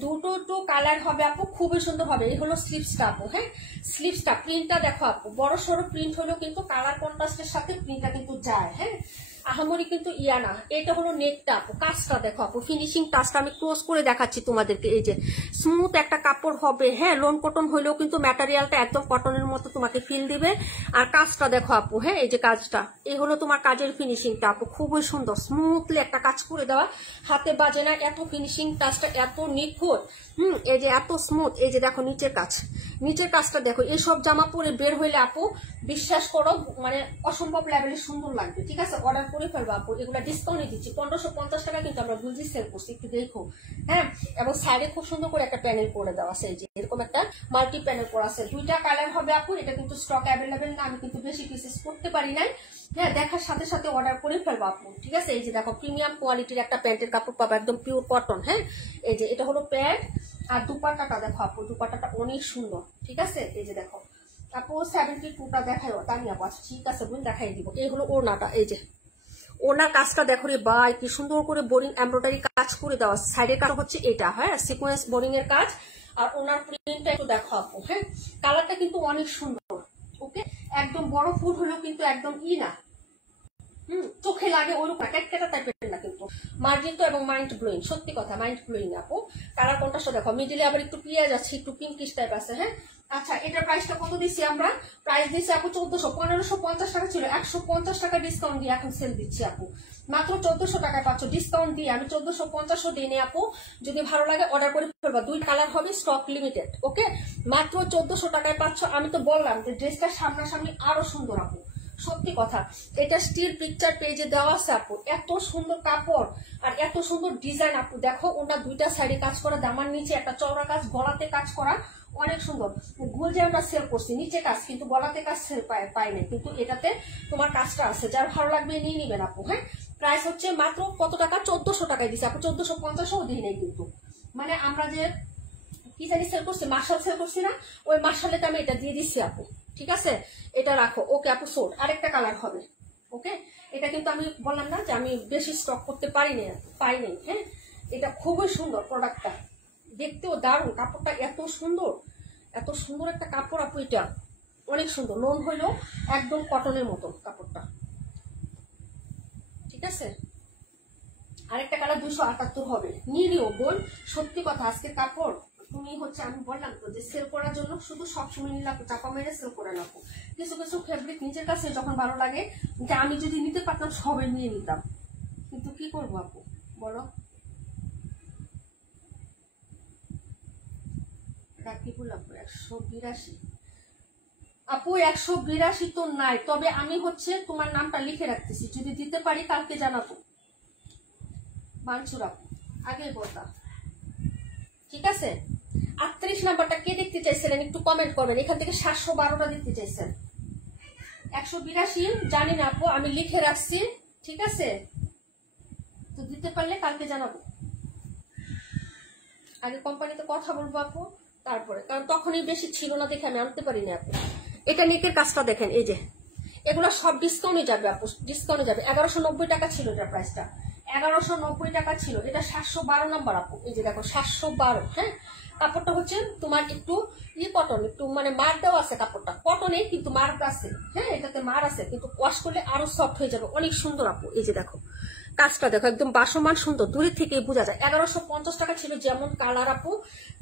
দুটো কালার হবে আপু, খুবই সুন্দর হবে। এই হলো স্লিভসটা আপু। হ্যাঁ, স্লিভসটা প্রিন্টটা দেখো আপু, বড় সড়ো প্রিন্ট হলেও কিন্তু কালার কন্ট্রাস্টের সাথে প্রিন্টটা কিন্তু যায়। হ্যাঁ, আহামরি কিন্তু ইয়া না। এটা হলো নেকটা আপু, কাজটা দেখো আপু, ফিনিশিং টাচটা আমি ক্লোজ করে দেখাচ্ছি তোমাদেরকে। এই যে স্মুথ একটা কাপড় হবে। হ্যাঁ, লোন কটন হলেও কিন্তু ম্যাটেরিয়ালটা একদম কটনের মতো তোমাকে ফিল দিবে। আর কাজটা দেখো আপু। হ্যাঁ, এই যে কাজটা, এই হলো তোমার কাজের ফিনিশিংটা আপু, খুবই সুন্দর স্মুথলি একটা কাজ করে দেওয়া, হাতে বাজে না, এত ফিনিশিং টাচটা এত নিখুঁত। এই যে এত স্মুথ। এই যে দেখো নিচের কাজটা দেখো। এইসব জামা পরে বের হইলে আপু বিশ্বাস করো মানে অসম্ভব লেভেলে সুন্দর লাগবে। ঠিক আছে, অর্ডার করে ফেলবো আপু। এগুলো ডিসকাউন্টে দিচ্ছি, 1550 টাকা কিন্তু আমরা বুঝি সেল করছি, একটু দেখো। হ্যাঁ, এবং সাইডে খুব সুন্দর করে একটা প্যানেল করে দেওয়া আছে, যে এরকম একটা মাল্টি প্যানেল করা আছে। দুইটা কালার হবে আপু, এটা কিন্তু স্টক অ্যাভেলেবেল না, আমি কিন্তু বেশি পিসেস করতে পারি নাই। হ্যাঁ, দেখার সাথে সাথে অর্ডার করে ফেলবো আপু। ঠিক আছে, এই যে দেখো প্রিমিয়াম কোয়ালিটির একটা প্যান্টের কাপড় পাবো, একদম পিওর কটন। হ্যাঁ, এই যে এটা হলো প্যান্ট, আর দুপাট্টাটা দেখো আপু, দুপাট্টাটা অনেক সুন্দর। ঠিক আছে, এই যে দেখো আপু 72টা দেখাও তানিয়া আপু। আচ্ছা ঠিক আছে বোন, দেখাই দিব। এই হলো ওড়নাটা। এই যে ওড়নার কাজটা দেখো রে ভাই, কি সুন্দর করে বোরিং এমব্রয়ডারি কাজ করে দেওয়া। সাইডের কাজ হচ্ছে এটা। হ্যাঁ, সিকোয়েন্স বোরিং এর কাজ। আর ওনার প্রিন্টটা একটু দেখো আপু। হ্যাঁ, কালারটা কিন্তু অনেক সুন্দর। ওকে, একদম বড় ফুল হলেও কিন্তু একদম ই না, চোখে লাগে ওরকম একটা টাইপের না, কিন্তু মার্জিন তো এবং মাইন্ড ব্লোয়িং, সত্যি কথা মাইন্ড ব্লোয়িং আপু। কালার কন্ট্রাস্ট দেখো, মিডিলে আবার একটু পেঁয়াজ আছে, একটু পিঙ্কিশ টাইপ আছে। হ্যাঁ আচ্ছা, এটার প্রাইসটা কত দিচ্ছি আমরা? প্রাইস দিচ্ছি আপু 1400, 1550 টাকা ছিল, 150 টাকা ডিসকাউন্ট দিয়ে এখন সেল দিচ্ছি আপু, মাত্র 1400 টাকায় পাচ্ছ ডিসকাউন্ট দিয়ে। আমি 1450 দিই নি আপু, যদি ভালো লাগে অর্ডার করে ফেলবা। 2 কালার হবে, স্টক লিমিটেড। ওকে, মাত্র 1400 টাকায় পাচ্ছ। আমি তো বললাম যে ড্রেসটা সামনাসামনি আরো সুন্দর আপু, সত্যি কথা। এটা স্টিল পিকচার পেজে দেওয়া আছে আপু, এত সুন্দর কাপড় আর এত সুন্দর ডিজাইন আপু। দেখো ওটা 2টা সাইডে কাজ করা, দামার নিচে একটা চওড়া কাজ, গলাতে কাজ করা, অনেক সুন্দর। গুল যে আমরা সেল করছি নিচে কাজ, কিন্তু গলাতে কাজ সেল পাই নাই, কিন্তু এটাতে তোমার কাজটা আছে। যার ভালো লাগবে নিয়ে নিবেন আপু। হ্যাঁ প্রাইস হচ্ছে মাত্র কত টাকা? 1400 টাকায় দিচ্ছে আপু, 1450ও দিই নাই কিন্তু। মানে আমরা যে কি জানি সেল করছি, মার্শাল সেল করছি না, ওই মার্শালেতে আমি এটা দিয়ে দিচ্ছি আপু। ঠিক আছে, এটা রাখো। ওকে আপু, সোট আরেকটা কালার হবে। ওকে, এটা কিন্তু আমি বললাম না যে আমি বেশি স্টক করতে পাই নাই। হ্যাঁ, এটা খুবই সুন্দর প্রোডাক্টটা, দেখতেও দারুণ, কাপড়টা এত সুন্দর একটা কাপড় আপু। এটা অনেক সুন্দর, লোন হইলো একদম কটনের মতো কাপড়টা। ঠিক আছে, আরেকটা কালার 278 হবে, নিরিও বোন। সত্যি কথা, আজকে কাপড় তুমি হচ্ছে আমি বললাম তো যে সেল করার জন্য শুধু সবসময় নিলাম চাপা মেরে সেল করে রাখো। কিছু কিছু ফেব্রিক নিজের কাছে যখন ভালো লাগে, যে আমি যদি নিতে পারতাম সবে নিয়ে নিতাম, কিন্তু কি করবো আপু বলো। কি বললাম 182 আপু, 182 তো নাই, তবে আমি হচ্ছে তোমার নামটা লিখে রাখতেছি, যদি দিতে পারি কালকে জানাবো। মানসুর আপু আগে বলতাম। ঠিক আছে, 38 নাম্বারটা কে দেখতে চাইছিলেন একটু কমেন্ট করবেন। এখান থেকে 712টা দেখতে চাইছেন। 182 জানি না আপু, আমি লিখে রাখছি। ঠিক আছে, তো দিতে পারলে কালকে জানাবো। আগে কোম্পানিতে কথা বলবো আপু, তারপরে, কারণ তখনই বেশি ছিল না দেখে আমি আনতে পারিনি আপু। এটা নেকের কাজটা দেখেন, এই যে এগুলো সব ডিসকাউন্টে যাবে আপু, ডিসকাউন্টে যাবে। 1190 টাকা ছিল এটা, প্রাইসটা 1190 টাকা ছিল। এটা 712 নাম্বার আপু, এই যে দেখো 712। হ্যাঁ, কাপড়টা হচ্ছে তোমার একটু কটন, একটু মানে মার দেওয়া আছে কাপড়টা, কটনে কিন্তু মার্ক আছে। হ্যাঁ, এটাতে মার আছে, কিন্তু ওয়াশ করলে আরো সফট হয়ে যাবে, অনেক সুন্দর আপু। এই যে দেখো কাজটা দেখো, একদম বাসমান সুন্দর, দূরের থেকে বোঝা যায়। 1150 টাকা ছিল, যেমন কালার আপু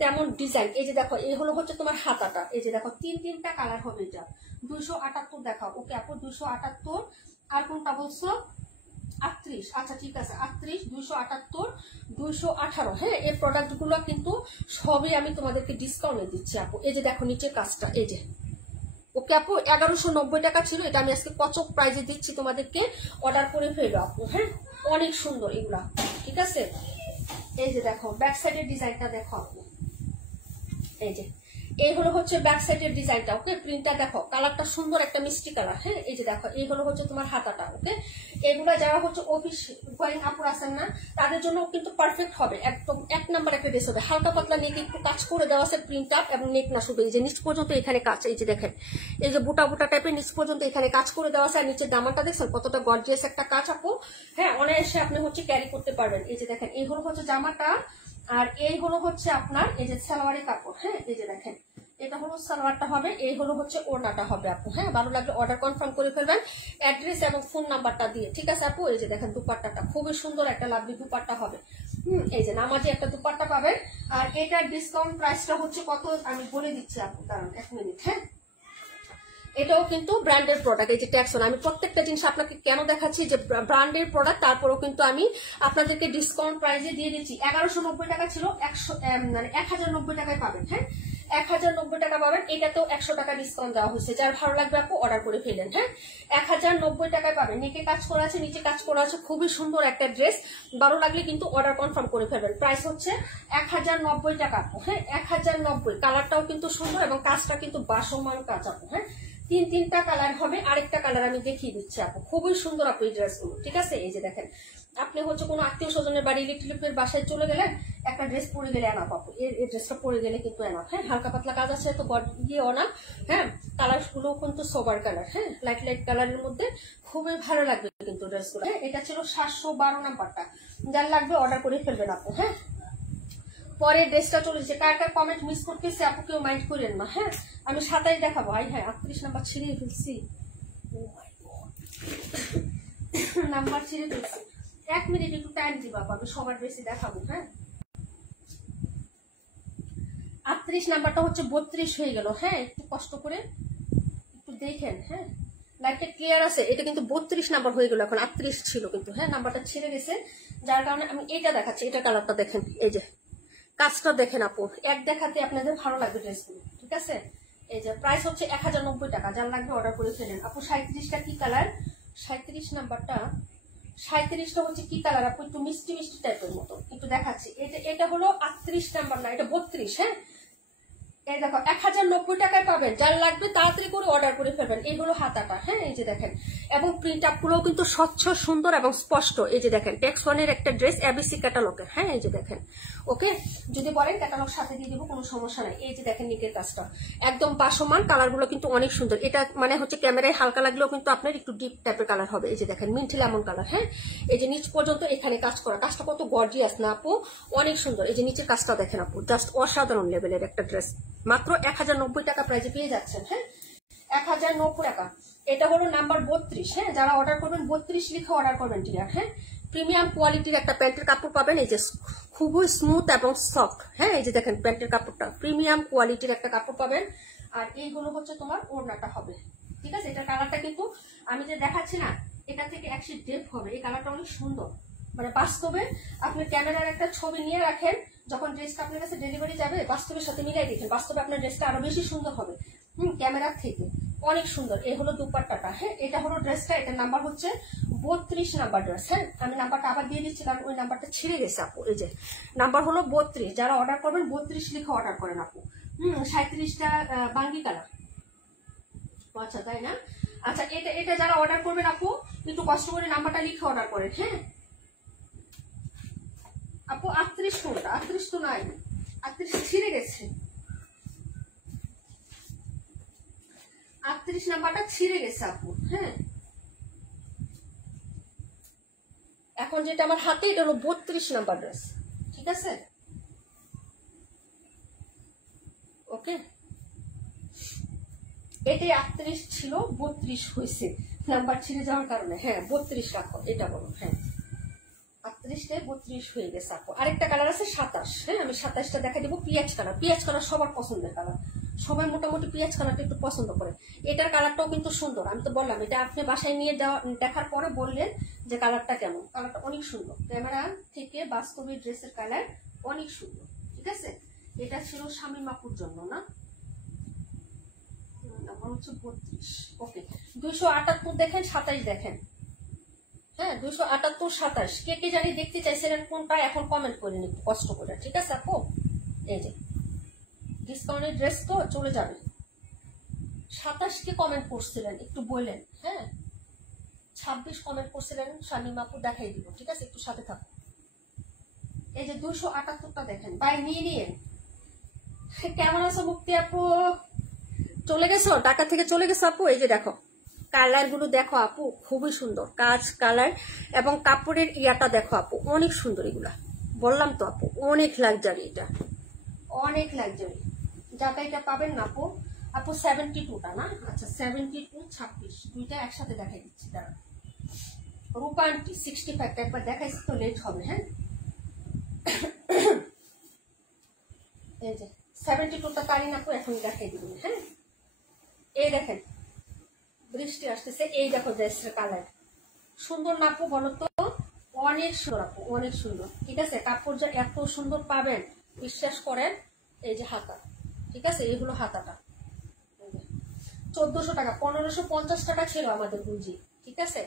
তেমন ডিজাইন। এই যে দেখো, এই হলো হচ্ছে তোমার হাতাটা, এই যে দেখো 3টা কালার হবে। এটা 278 দেখাও। ওকে আপু, 278। আর কোনটা বলছো? 38। আচ্ছা ঠিক আছে, 38, 278, 218। হ্যাঁ, এই প্রোডাক্ট গুলো কিন্তু সবই আমি তোমাদেরকে ডিসকাউন্টে দিচ্ছি আপু। এই যে দেখো নিচে কাজটা, এই যে। ওকে আপু, 1190 টাকা ছিল, এটা আমি আজকে কচক প্রাইজে দিচ্ছি তোমাদেরকে, অর্ডার করে ফেলো আপু। হ্যাঁ, অনেক সুন্দর এগুলা। ঠিক আছে, এই যে দেখো ব্যাক সাইডের ডিজাইনটা দেখো আপু, এই যে এই হলো হচ্ছে ব্যাক সাইডের ডিজাইনটা। ওকে, প্রিন্টটা দেখো, কালারটা সুন্দর, একটা মিষ্টি কালার। হ্যাঁ, এই যে দেখো, এই হলো হচ্ছে তোমার হাতাটা। ওকে, এগুলা যারা হচ্ছে অফিস গোয়িং আপুর আছেন না, তাদের জন্য কিন্তু পারফেক্ট হবে, একদম 1 নাম্বার একটা ড্রেস হবে। হালকা পাতলা নেক একটু কাজ করে দেওয়া আছে, প্রিন্ট আপ এবং নেক না শুধু, এই যে নিচ পর্যন্ত এখানে কাজ, এই যে দেখেন এই যে বুটা বুটা টাইপের নিচ পর্যন্ত এখানে কাজ করে দেওয়া আছে। আর নিচের দামানটা দেখছেন কতটা গর্জিয়াস একটা কাজ আপু। হ্যাঁ, অনায়াসে আপনি হচ্ছে ক্যারি করতে পারবেন। এই যে দেখেন, এই হলো হচ্ছে জামাটা, আর এই হলো হচ্ছে আপনার এই যে সালোয়ারি কাপড়। হ্যাঁ, এই যে দেখেন এটা হলো সালোয়ারটা হবে, এই হলো হচ্ছে ওড়নাটা হবে আপু। হ্যাঁ, ভালো লাগলে অর্ডার কনফার্ম করে ফেলবেন অ্যাড্রেস এবং ফোন নাম্বারটা দিয়ে। ঠিক আছে আপু, এই যে দেখেন দুপাট্টাটা খুবই সুন্দর, একটা লাভলি দুপাট্টা হবে। এই যে নামাজি একটা দুপাট্টা পাবেন। আর এটার ডিসকাউন্ট প্রাইসটা হচ্ছে কত আমি বলে দিচ্ছি আপু, কারণ 1 মিনিট। হ্যাঁ, এটাও কিন্তু ব্র্যান্ডের প্রোডাক্ট। এই যে ট্যাক্সন, আমি প্রত্যেকটা জিনিস আপনাকে কেন দেখাচ্ছি যে ব্র্যান্ডের প্রোডাক্ট, তারপরেও কিন্তু আমি আপনাদেরকে ডিসকাউন্ট প্রাইসে দিয়ে দিচ্ছি। 1190 টাকা ছিল, 1090 টাকায় পাবেন। হ্যাঁ, 1090 টাকা পাবেন। এটাতেও 100 টাকা ডিসকাউন্ট দেওয়া হয়েছে, যার ভালো লাগবে আপু অর্ডার করে ফেলেন। হ্যাঁ, 1090 টাকায় পাবেন। নিচে কাজ করা আছে, নিচে কাজ করা আছে, খুবই সুন্দর একটা ড্রেস। ভালো লাগলে কিন্তু অর্ডার কনফার্ম করে ফেলবেন। প্রাইস হচ্ছে 1090 টাকা আপু। হ্যাঁ, 1090। কালারটাও কিন্তু সুন্দর এবং কাজটা কিন্তু বাসমান কাজ আপু। হ্যাঁ, 3টা কালার হবে, আরেকটা কালার আমি দেখিয়ে দিচ্ছি আপু, খুবই সুন্দর আপু এই ড্রেসগুলো। ঠিক আছে, এই যে দেখেন, আপনি হচ্ছে কোনো আত্মীয় স্বজনের বাড়ি ইলেকট্রিকের বাসায় চলে গেলেন, একটা ড্রেস পরে গেলে এনাফ আপু, এই ড্রেসটা পরে গেলে কিন্তু এনাফ। হ্যাঁ, হালকা পাতলা কাজ আছে, তো গিয়ে অনাফ। হ্যাঁ, কালার গুলো কিন্তু সোবার কালার। হ্যাঁ, লাইট লাইট কালারের মধ্যে খুবই ভালো লাগবে কিন্তু ড্রেসগুলো। হ্যাঁ, এটা ছিল 712 নাম্বারটা, যার লাগবে অর্ডার করে ফেলবেন আপু। হ্যাঁ, পরে ড্রেসটা চলে যাচ্ছে। কার কার কমেন্ট মিস করতেছে আপু কেউ মাইন্ড করেন না। হ্যাঁ, আমি 27 দেখাবো। হ্যাঁ, 38 নাম্বার ছিঁড়ে ফেলছি। নাম্বার ছিঁড়ে দিচ্ছি, 1 মিনিট একটু টাইম দিবা, আমি সবার বেশি দেখাবো। হ্যাঁ 38 নাম্বারটা হচ্ছে 32 হয়ে গেল। হ্যাঁ একটু কষ্ট করে একটু দেখেন। হ্যাঁ লাইটটা ক্লিয়ার আছে, এটা কিন্তু 32 নাম্বার হয়ে গেল, এখন 38 ছিল কিন্তু। হ্যাঁ নাম্বারটা ছিঁড়ে গেছে, যার কারণে আমি এটা দেখাচ্ছি। এটা কালারটা দেখেন, এই যে কাজটা দেখেন আপু, এক দেখাতে আপনাদের ভালো লাগবে ড্রেসগুলো। ঠিক আছে, এই যে প্রাইস হচ্ছে 1090 টাকা, যার লাগবে অর্ডার করে ফেলেন আপু। 37টা কি কালার? 37 নাম্বারটা, 37টা হচ্ছে কি কালার আপু? একটু মিষ্টি মিষ্টি টাইপের মতো, একটু দেখাচ্ছি। এটা হলো 38 নাম্বার না, এটা 32। হ্যাঁ এই দেখো 1090 টাকায় পাবেন, যার লাগবে তাড়াতাড়ি করে অর্ডার করে ফেলবেন। এই হলো হাতাটা। হ্যাঁ এই যে দেখেন, এবং প্রিন্ট আপ গুলো কিন্তু স্বচ্ছ সুন্দর এবং স্পষ্ট। এই যে দেখেন টেক্স ওয়ানের একটা ড্রেস, এবিসি ক্যাটালগের। হ্যাঁ এই যে দেখেন, ওকে যদি বলেন ক্যাটালগ সাথে দিয়ে দিব, কোনো সমস্যা নাই। এই যে দেখেন নিকের কাজটা একদম পাশমান, কালার গুলো কিন্তু অনেক সুন্দর। এটা মানে হচ্ছে ক্যামেরায় হালকা লাগলেও কিন্তু আপনার একটু ডিপ টাইপের কালার হবে। এই যে দেখেন মিন্টি লেমন কালার। হ্যাঁ এই যে নিচ পর্যন্ত এখানে কাজ করা, কাজটা কত গর্জিয়াস না আপু, অনেক সুন্দর। এই যে নিচের কাজটা দেখেন আপু, জাস্ট অসাধারণ লেভেলের একটা ড্রেস, মাত্র 1090 টাকা প্রাইজে পেয়ে যাচ্ছেন। হ্যাঁ 1090 টাকা। এটা হলো নাম্বার 32। হ্যাঁ যারা অর্ডার করবেন 32 লিখে অর্ডার করবেন ডিয়ার। হ্যাঁ প্রিমিয়াম কোয়ালিটির একটা প্যান্টের কাপড় পাবেন, এই যে খুবই স্মুথ এবং সফট। হ্যাঁ এই যে দেখেন প্যান্টের কাপড়টা প্রিমিয়াম কোয়ালিটির একটা কাপড় পাবেন। আর এইগুলো হচ্ছে তোমার ওড়নাটা হবে। ঠিক আছে, এটা কালারটা কিন্তু আমি যে দেখাচ্ছি না, এটা থেকে একশো ডেপ হবে। এই কালারটা অনেক সুন্দর, মানে বাস্তবে আপনি ক্যামেরার একটা ছবি নিয়ে রাখেন, যখন ড্রেসটা আপনার কাছে ডেলিভারি যাবে বাস্তবের সাথে মিলাই দেখেন, বাস্তবে আপনার ড্রেসটা আরো বেশি সুন্দর হবে ক্যামেরার থেকে, অনেক সুন্দর। এই হলো দুপাট্টাটা। হ্যাঁ এটা হলো ড্রেসটা, এটার নাম্বার হচ্ছে 32 নাম্বার ড্রেস। হ্যাঁ আমি নাম্বারটা আবার দিয়ে দিচ্ছি, কারণ ওই নাম্বারটা ছিঁড়ে গেছে আপু। এই যে নাম্বার হলো 32, যারা অর্ডার করবেন 32 লিখে অর্ডার করেন আপু। 37টা বাঙ্গি কালার। আচ্ছা তাই না? আচ্ছা এটা যারা অর্ডার করবেন আপু একটু কষ্ট করে নাম্বারটা লিখে অর্ডার করেন। হ্যাঁ আপু 38 কোনটা? 38 তো নাই, 38 ছিঁড়ে গেছে। 38 নাম্বারটা ছিঁড়ে গেছে আপু। হ্যাঁ এখন যেটা আমার হাতে, এটা হলো 32 নাম্বার ড্রেস। ঠিক আছে, ওকে এটাই 38 ছিল, 32 হয়েছে নাম্বার ছিঁড়ে যাওয়ার কারণে। হ্যাঁ 32 রাখো, এটা বলো। হ্যাঁ 38টায় 32 হয়ে গেছে আপু। আরেকটা কালার আছে 27। হ্যাঁ আমি 27টা দেখা দিব, পিঁয়াজ কালার। পিঁয়াজ কালার সবার পছন্দের কালার, সবাই মোটামুটি পেঁয়াজ কালারটা একটু পছন্দ করে। এটার কালারটাও কিন্তু সুন্দর, আমি তো বললাম এটা আপনি বাসায় নিয়ে দেখার পরে বললেন যে কালারটা কেমন। কালারটা অনেক সুন্দর, ক্যামেরা থেকে বাস্তবে ড্রেসের কালার অনেক সুন্দর। ঠিক আছে, এটা ছিল শামীম আপুর জন্য না, নাম্বার হচ্ছে 32। ওকে 278 দেখেন, 27 দেখেন। হ্যাঁ 278 27, কে কে জানি দেখতে চাইছিলেন কোনটা, এখন কমেন্ট করে নিন কষ্ট করে। ঠিক আছে আপু, এই যে ডিসকাউন্টের ড্রেস তো চলে যাবে। 27 কে কমেন্ট করছিলেন একটু বললেন। হ্যাঁ 26 কমেন্ট করছিলেন, শামীম আপু দেখাই দিব। ঠিক আছে একটু সাথে থাকুন। এই যে 278টা দেখেন, বাই নিয়ে নিয়ে। কেমন আছো মুক্তি আপু? চলে গেছো ঢাকা থেকে, চলে গেছো আপু? এই যে দেখো কালার গুলো দেখো আপু, খুবই সুন্দর কাজ, কালার এবং কাপড়ের ইয়াটা দেখো আপু, অনেক সুন্দর। এগুলা বললাম তো আপু, অনেক লাক্সারি, এটা অনেক লাক্সারি। যাটা এটা পাবেন না আপু, আপু 72টা না? আচ্ছা 72 26 দুইটা একসাথে দেখাই দিচ্ছি। তারা রূপান্টি 65টা একবার দেখাইছি তো লেট হবে। হ্যাঁ এই যে 72টা কারিন আপু এখন দেখাই দিবেন। হ্যাঁ এই দেখেন বৃষ্টি আসতেছে, এই দেখো ড্রেসের কালার সুন্দর না আপু? বলো তো, অনেক সুন্দর আপু, অনেক সুন্দর। ঠিক আছে, কাপড় যা এত সুন্দর পাবেন বিশ্বাস করেন। এই যে হাতা, ঠিক আছে এগুলো হাতাটা 1400 টাকা, 1550 টাকা ছিল আমাদের গুঞ্জি। ঠিক আছে,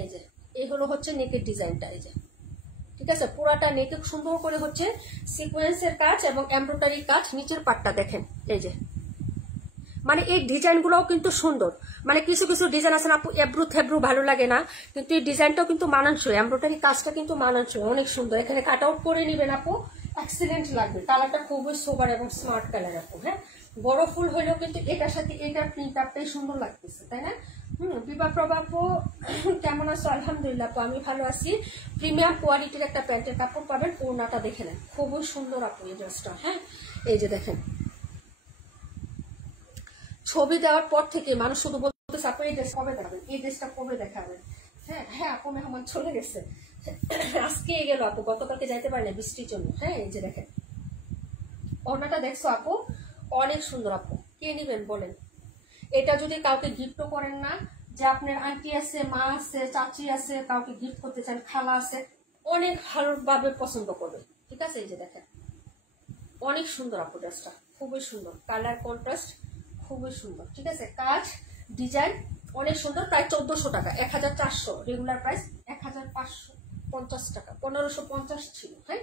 এই যে এইগুলো হচ্ছে নেকের ডিজাইনটা। এই যে ঠিক আছে, পুরাটা নেকে সুন্দর করে হচ্ছে সিকোয়েন্সের কাজ এবং এমব্রয়ডারি কাজ। নিচের পাটটা দেখেন, এই যে মানে এই ডিজাইন গুলোও কিন্তু সুন্দর। মানে কিছু কিছু ডিজাইন আছে না আপু, এবরু থেব্রু ভালো লাগে না, কিন্তু এই ডিজাইনটাও কিন্তু মানানসই, এমব্রয়ডারি কাজটা কিন্তু মানানসই, অনেক সুন্দর। এখানে কাট আউট করে নিবেন আপু, এক্সিলেন্ট লাগবে। কালারটা খুবই সোবার এবং স্মার্ট কালার আপু। হ্যাঁ বড় ফুল হলেও কিন্তু এটার সাথে এটার প্রিন্ট আপটাই সুন্দর লাগতেছে, তাই না? বিভা প্রভা আপু কেমন আছো? আলহামদুলিল্লাহ আপু আমি ভালো আছি। প্রিমিয়াম কোয়ালিটির একটা প্যান্টের কাপড় পাবেন, ওড়নাটা দেখে নেন, খুবই সুন্দর আপু এই ড্রেসটা। হ্যাঁ এই যে দেখেন ছবি দেওয়ার পর থেকে মানুষ শুধু বলতেছে আপু এই ড্রেস কবে দেখাবেন, এই ড্রেসটা কবে দেখাবেন। হ্যাঁ হ্যাঁ আপু মেহমান চলে গেছে, আজকে গেল আপু, গতকালকে যাইতে পারে না বৃষ্টির জন্য। হ্যাঁ এই যে দেখেন ওড়নাটা দেখছো আপু, অনেক সুন্দর আপু, কে নিবেন বলেন? এটা যদি কাউকে গিফটও করেন না, যে আপনার আন্টি আছে, মা আছে, চাচি আছে, কাউকে গিফট করতে চান, খালা আছে, অনেক ভালোভাবে পছন্দ করবে। ঠিক আছে এই যে দেখেন অনেক সুন্দর আপু, ড্রেসটা খুবই সুন্দর, কালার কন্ট্রাস্ট খুবই সুন্দর। ঠিক আছে কাজ ডিজাইন অনেক সুন্দর, প্রায় 1400 টাকা, 1400, রেগুলার প্রাইস 1550 টাকা, 1550 ছিল। হ্যাঁ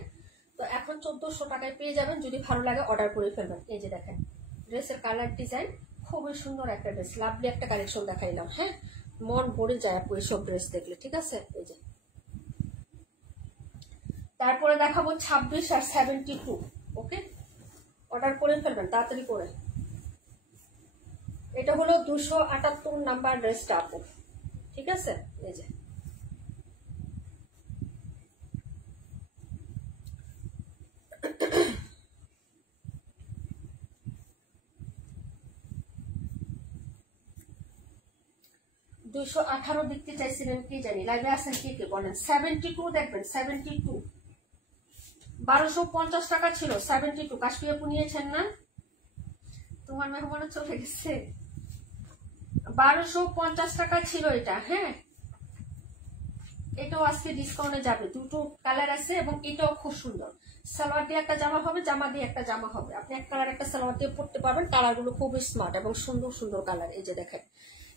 তো এখন 1400 টাকায় পেয়ে যাবেন, যদি ভালো লাগে অর্ডার করে ফেলবেন। এই যে দেখেন ড্রেসের কালার ডিজাইন খুবই সুন্দর একটা ড্রেস, লাভলি একটা কালেকশন দেখাইলাম। হ্যাঁ মন ভরে যায় আপু এইসব ড্রেস দেখলে। ঠিক আছে এই যে তারপরে দেখাবো 26 আর 72। ওকে অর্ডার করে ফেলবেন তাড়াতাড়ি করে। এটা হলো 278 নাম্বার ড্রেসটা আপু। ঠিক আছে এই যে 218 দেখতে চাইছিলেন, কি জানি লাইভে আছেন কে কে বলেন। 72 দেখবেন, 72 1250 টাকা ছিল, 72 কাশ্মীর আপু নিয়েছেন না? তোমার মেহমান চলে গেছে, 1250 টাকা ছিল এটা। হ্যাঁ এটাও আজকে ডিসকাউন্টে যাবে, দুটো কালার আছে এবং এটাও খুব সুন্দর। সালোয়ার দিয়ে একটা জামা হবে, জামা দিয়ে একটা জামা হবে, আপনি এক কালার একটা সালোয়ার দিয়ে পরতে পারবেন। কালারগুলো খুবই স্মার্ট এবং সুন্দর সুন্দর কালার। এই যে দেখেন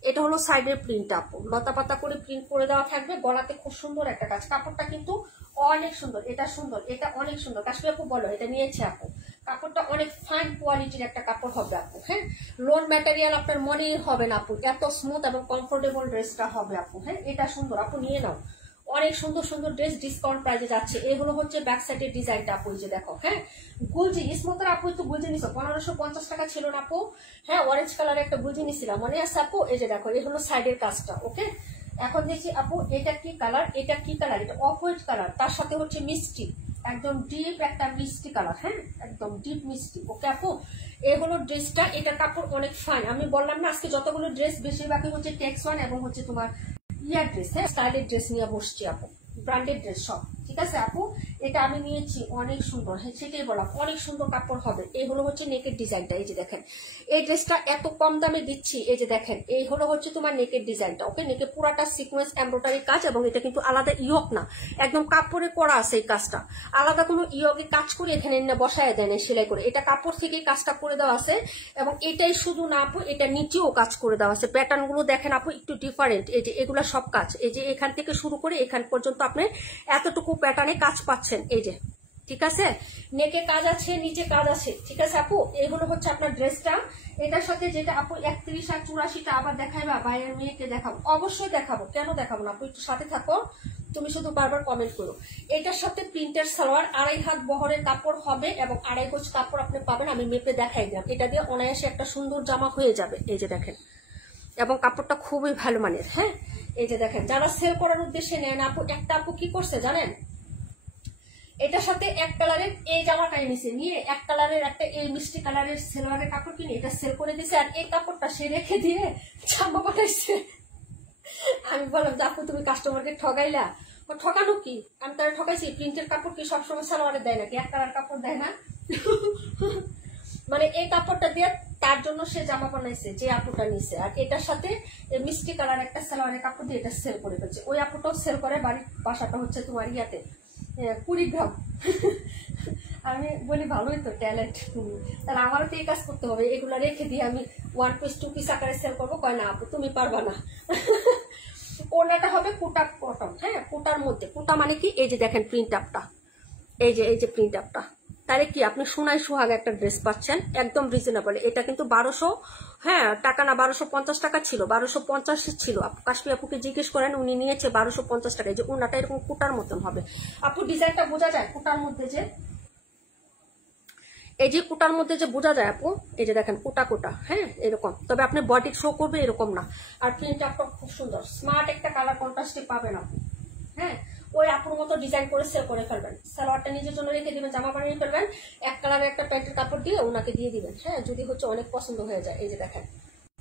এটা হলো সাইডের প্রিন্ট আপু, লতা পাতা করে প্রিন্ট করে দেওয়া থাকবে, গলাতে খুব সুন্দর একটা কাজ, কাপড়টা কিন্তু অনেক সুন্দর, এটা সুন্দর, এটা অনেক সুন্দর। কাশ্মীর আপু বলো এটা নিয়েছে আপু, কাপড়টা অনেক ফাইন কোয়ালিটির একটা কাপড় হবে আপু। হ্যাঁ লোন ম্যাটেরিয়াল আপনার মনেই হবে না আপু, এত স্মুথ এবং কমফোর্টেবল ড্রেসটা হবে আপু। হ্যাঁ এটা সুন্দর আপু, নিয়ে নাও, অনেক সুন্দর সুন্দর ড্রেস ডিসকাউন্ট প্রাইজে যাচ্ছে। এগুলো হচ্ছে ব্যাক সাইডের ডিজাইনটা আপু, যে দেখো। হ্যাঁ গুলজি ইসমতার আপু একটু গুলজি নিছো, 1550 টাকা ছিল না আপু? হ্যাঁ অরেঞ্জ কালারের একটা গুলজি নিছিলাম, মনে আছে আপু? এই যে দেখো এই হলো সাইডের কাজটা। ওকে এখন দেখছি আপু এটা কি কালার, এটা কি কালার, এটা অফ হোয়াইট কালার, তার সাথে হচ্ছে মিষ্টি, একদম ডিপ একটা মিষ্টি কালার। হ্যাঁ একদম ডিপ মিষ্টি। ওকে আপু এই হলো ড্রেসটা, এটা কাপড় অনেক ফাইন। আমি বললাম না আজকে যতগুলো ড্রেস বেশিরভাগই হচ্ছে টেক্স ওয়ান এবং হচ্ছে তোমার ইয়ার ড্রেস। হ্যাঁ স্টাইলের ড্রেস নিয়ে বসছি আপু, ব্র্যান্ডেড ড্রেস সব। ঠিক আছে আপু এটা আমি নিয়েছি, অনেক সুন্দর। হ্যাঁ সেটাই বললাম অনেক সুন্দর কাপড় হবে। এই হলো হচ্ছে নেকের ডিজাইনটা, এই যে দেখেন এই ড্রেসটা এত কম দামে দিচ্ছি। এই যে দেখেন এই হলো হচ্ছে তোমার নেকের ডিজাইনটা। ওকে নেকে পুরাটা সিকোয়েন্স এমব্রয়ডারি কাজ এবং এটা কিন্তু আলাদা ইয়ক না, একদম কাপড়ে করা আছে এই কাজটা, আলাদা কোনো ইয়কে কাজ করে এখানে বসায় দেয় না সেলাই করে, এটা কাপড় থেকে কাজটা করে দেওয়া আছে। এবং এটাই শুধু না আপু, এটা নিচেও কাজ করে দেওয়া আছে। প্যাটার্ন গুলো দেখেন আপু একটু ডিফারেন্ট, এই যে এগুলা সব কাজ, এই যে এখান থেকে শুরু করে এখান পর্যন্ত আপনি এতটুকু প্যাটার্নে কাজ পাচ্ছেন। এই যে ঠিক আছে নেকে কাজ আছে, নিচে কাজ আছে। ঠিক আছে আপু এইগুলো হচ্ছে আপনার ড্রেসটা। এটার সাথে যেটা আপু 31 আর 84টা আবার দেখাইবা, বাইরের মেয়েকে দেখাবো, অবশ্যই দেখাবো, কেন দেখাবো না আপু, একটু সাথে থাকো, তুমি শুধু বারবার কমেন্ট করো। এটার সাথে প্রিন্টের সালোয়ার, 2.5 হাত বহরের কাপড় হবে এবং 2.5 গজ কাপড় আপনি পাবেন। আমি মেপে দেখাই দিলাম, এটা দিয়ে অনায়াসে একটা সুন্দর জামা হয়ে যাবে। এই যে দেখেন এবং কাপড়টা খুবই ভালো মানের। হ্যাঁ এই যে দেখেন যারা সেল করার উদ্দেশ্যে নেন আপু, একটা আপু কি করছে জানেন, এটার সাথে এক কালারের এই জামাটাই নিছে, নিয়ে এক কালারের একটা এই মিষ্টি কালারের সেলোয়ারের কাপড় কিনে এটা সেল করে দিছে, আর এই কাপড়টা সে রেখে দিয়ে জামা বানাইছে। আমি বললাম আপু তুমি কাস্টমারকে ঠগাইলা। ঠকানো কি, আমি তারা ঠকাইছি, প্রিন্টের কাপড় কি সবসময় সালোয়ারে দেয় নাকি, এক কালার কাপড় দেয় না? মানে এই কাপড়টা দিয়ে তার জন্য সে জামা বানাইছে যে আপুটা নিছে, আর এটার সাথে মিষ্টি কালার একটা সালোয়ারের কাপড় দিয়ে এটা সেল করে ফেলছে। ওই আপুটাও সেল করে, বাড়ির বাসাটা হচ্ছে তোমার ইয়াতে কুড়িগ্রাম। আমি বলি ভালোই তো ট্যালেন্ট তুমি, তাহলে আমারও তো এই কাজ করতে হবে, এগুলো রেখে দিয়ে আমি 1 পিস 2 পিস আকারে সেল করবো। কয় না আপু তুমি পারবা না। ওনাটা হবে কোটা কটন। হ্যাঁ কোটার মধ্যে, কোটা মানে কি, এই যে দেখেন প্রিন্ট আপটা, এই যে প্রিন্ট আপটা, তাহলে কি আপনি সোনাই সুহাগ একটা ড্রেস পাচ্ছেন একদম রিজনেবল। এটা কিন্তু 1200 হ্যাঁ টাকা না, 1250 টাকা ছিল, 1250 ছিল। কাশ্মীর আপুকে জিজ্ঞেস করেন, উনি নিয়েছে 1250 টাকা। যে ওনাটা এরকম কোটার মতন হবে আপু, ডিজাইনটা বোঝা যায় কোটার মধ্যে, যে এই যে কোটার মধ্যে যে বোঝা যায় আপু, এই যে দেখেন কোটা কোটা। হ্যাঁ এরকম, তবে আপনি বডি শো করবে এরকম না। আর প্রিন্ট আপটা খুব সুন্দর, স্মার্ট একটা কালার কন্ট্রাস্টে পাবেন আপু। হ্যাঁ ওই আপুর মতো ডিজাইন করে সেল করে ফেলবেন, সালোয়ারটা নিজের জন্য রেখে দিবেন, জামা বানিয়ে ফেলবেন, এক কালারের একটা প্যান্টের কাপড় দিয়ে ওনাকে দিয়ে দিবেন। হ্যাঁ যদি হচ্ছে অনেক পছন্দ হয়ে যায়। এই যে দেখেন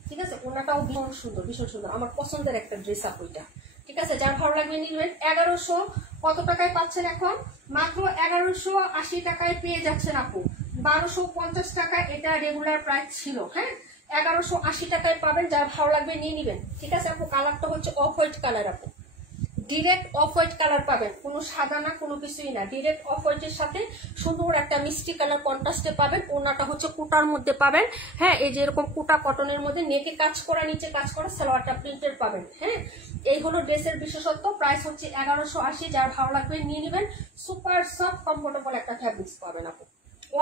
ঠিক আছে ওনাটাও ভীষণ সুন্দর, ভীষণ সুন্দর, আমার পছন্দের একটা ড্রেস আপু এটা। ঠিক আছে, যার ভালো লাগবে নিয়ে নেবেন। 1100 কত টাকায় পাচ্ছেন এখন? মাত্র 1180 টাকায় পেয়ে যাচ্ছেন আপু। 1250 টাকা এটা রেগুলার প্রাইস ছিল। হ্যাঁ, 1180 টাকায় পাবেন, যার ভালো লাগবে নিয়ে নেবেন। ঠিক আছে আপু, কালারটা হচ্ছে অফ হোয়াইট কালার আপু, ডিরেক্ট অফ হোয়াইট কালার পাবেন, কোনো সাদা না কোনো কিছুই না, ডিরেক্ট অফ হোয়াইটের সাথে সুন্দর একটা মিষ্টি কালার কন্ট্রাস্টে পাবেন। ওনাটা হচ্ছে কোটার মধ্যে পাবেন। হ্যাঁ, এই যে এরকম কোটা কটনের মধ্যে নেকে কাজ করা, নিচে কাজ করা, সালোয়ারটা প্রিন্টের পাবেন। হ্যাঁ, এই হলো ড্রেসের বিশেষত্ব। প্রাইস হচ্ছে 1180, যার ভালো লাগবে নিয়ে নেবেন। সুপার সফট কমফোর্টেবল একটা ফ্যাব্রিক্স পাবেন আপু,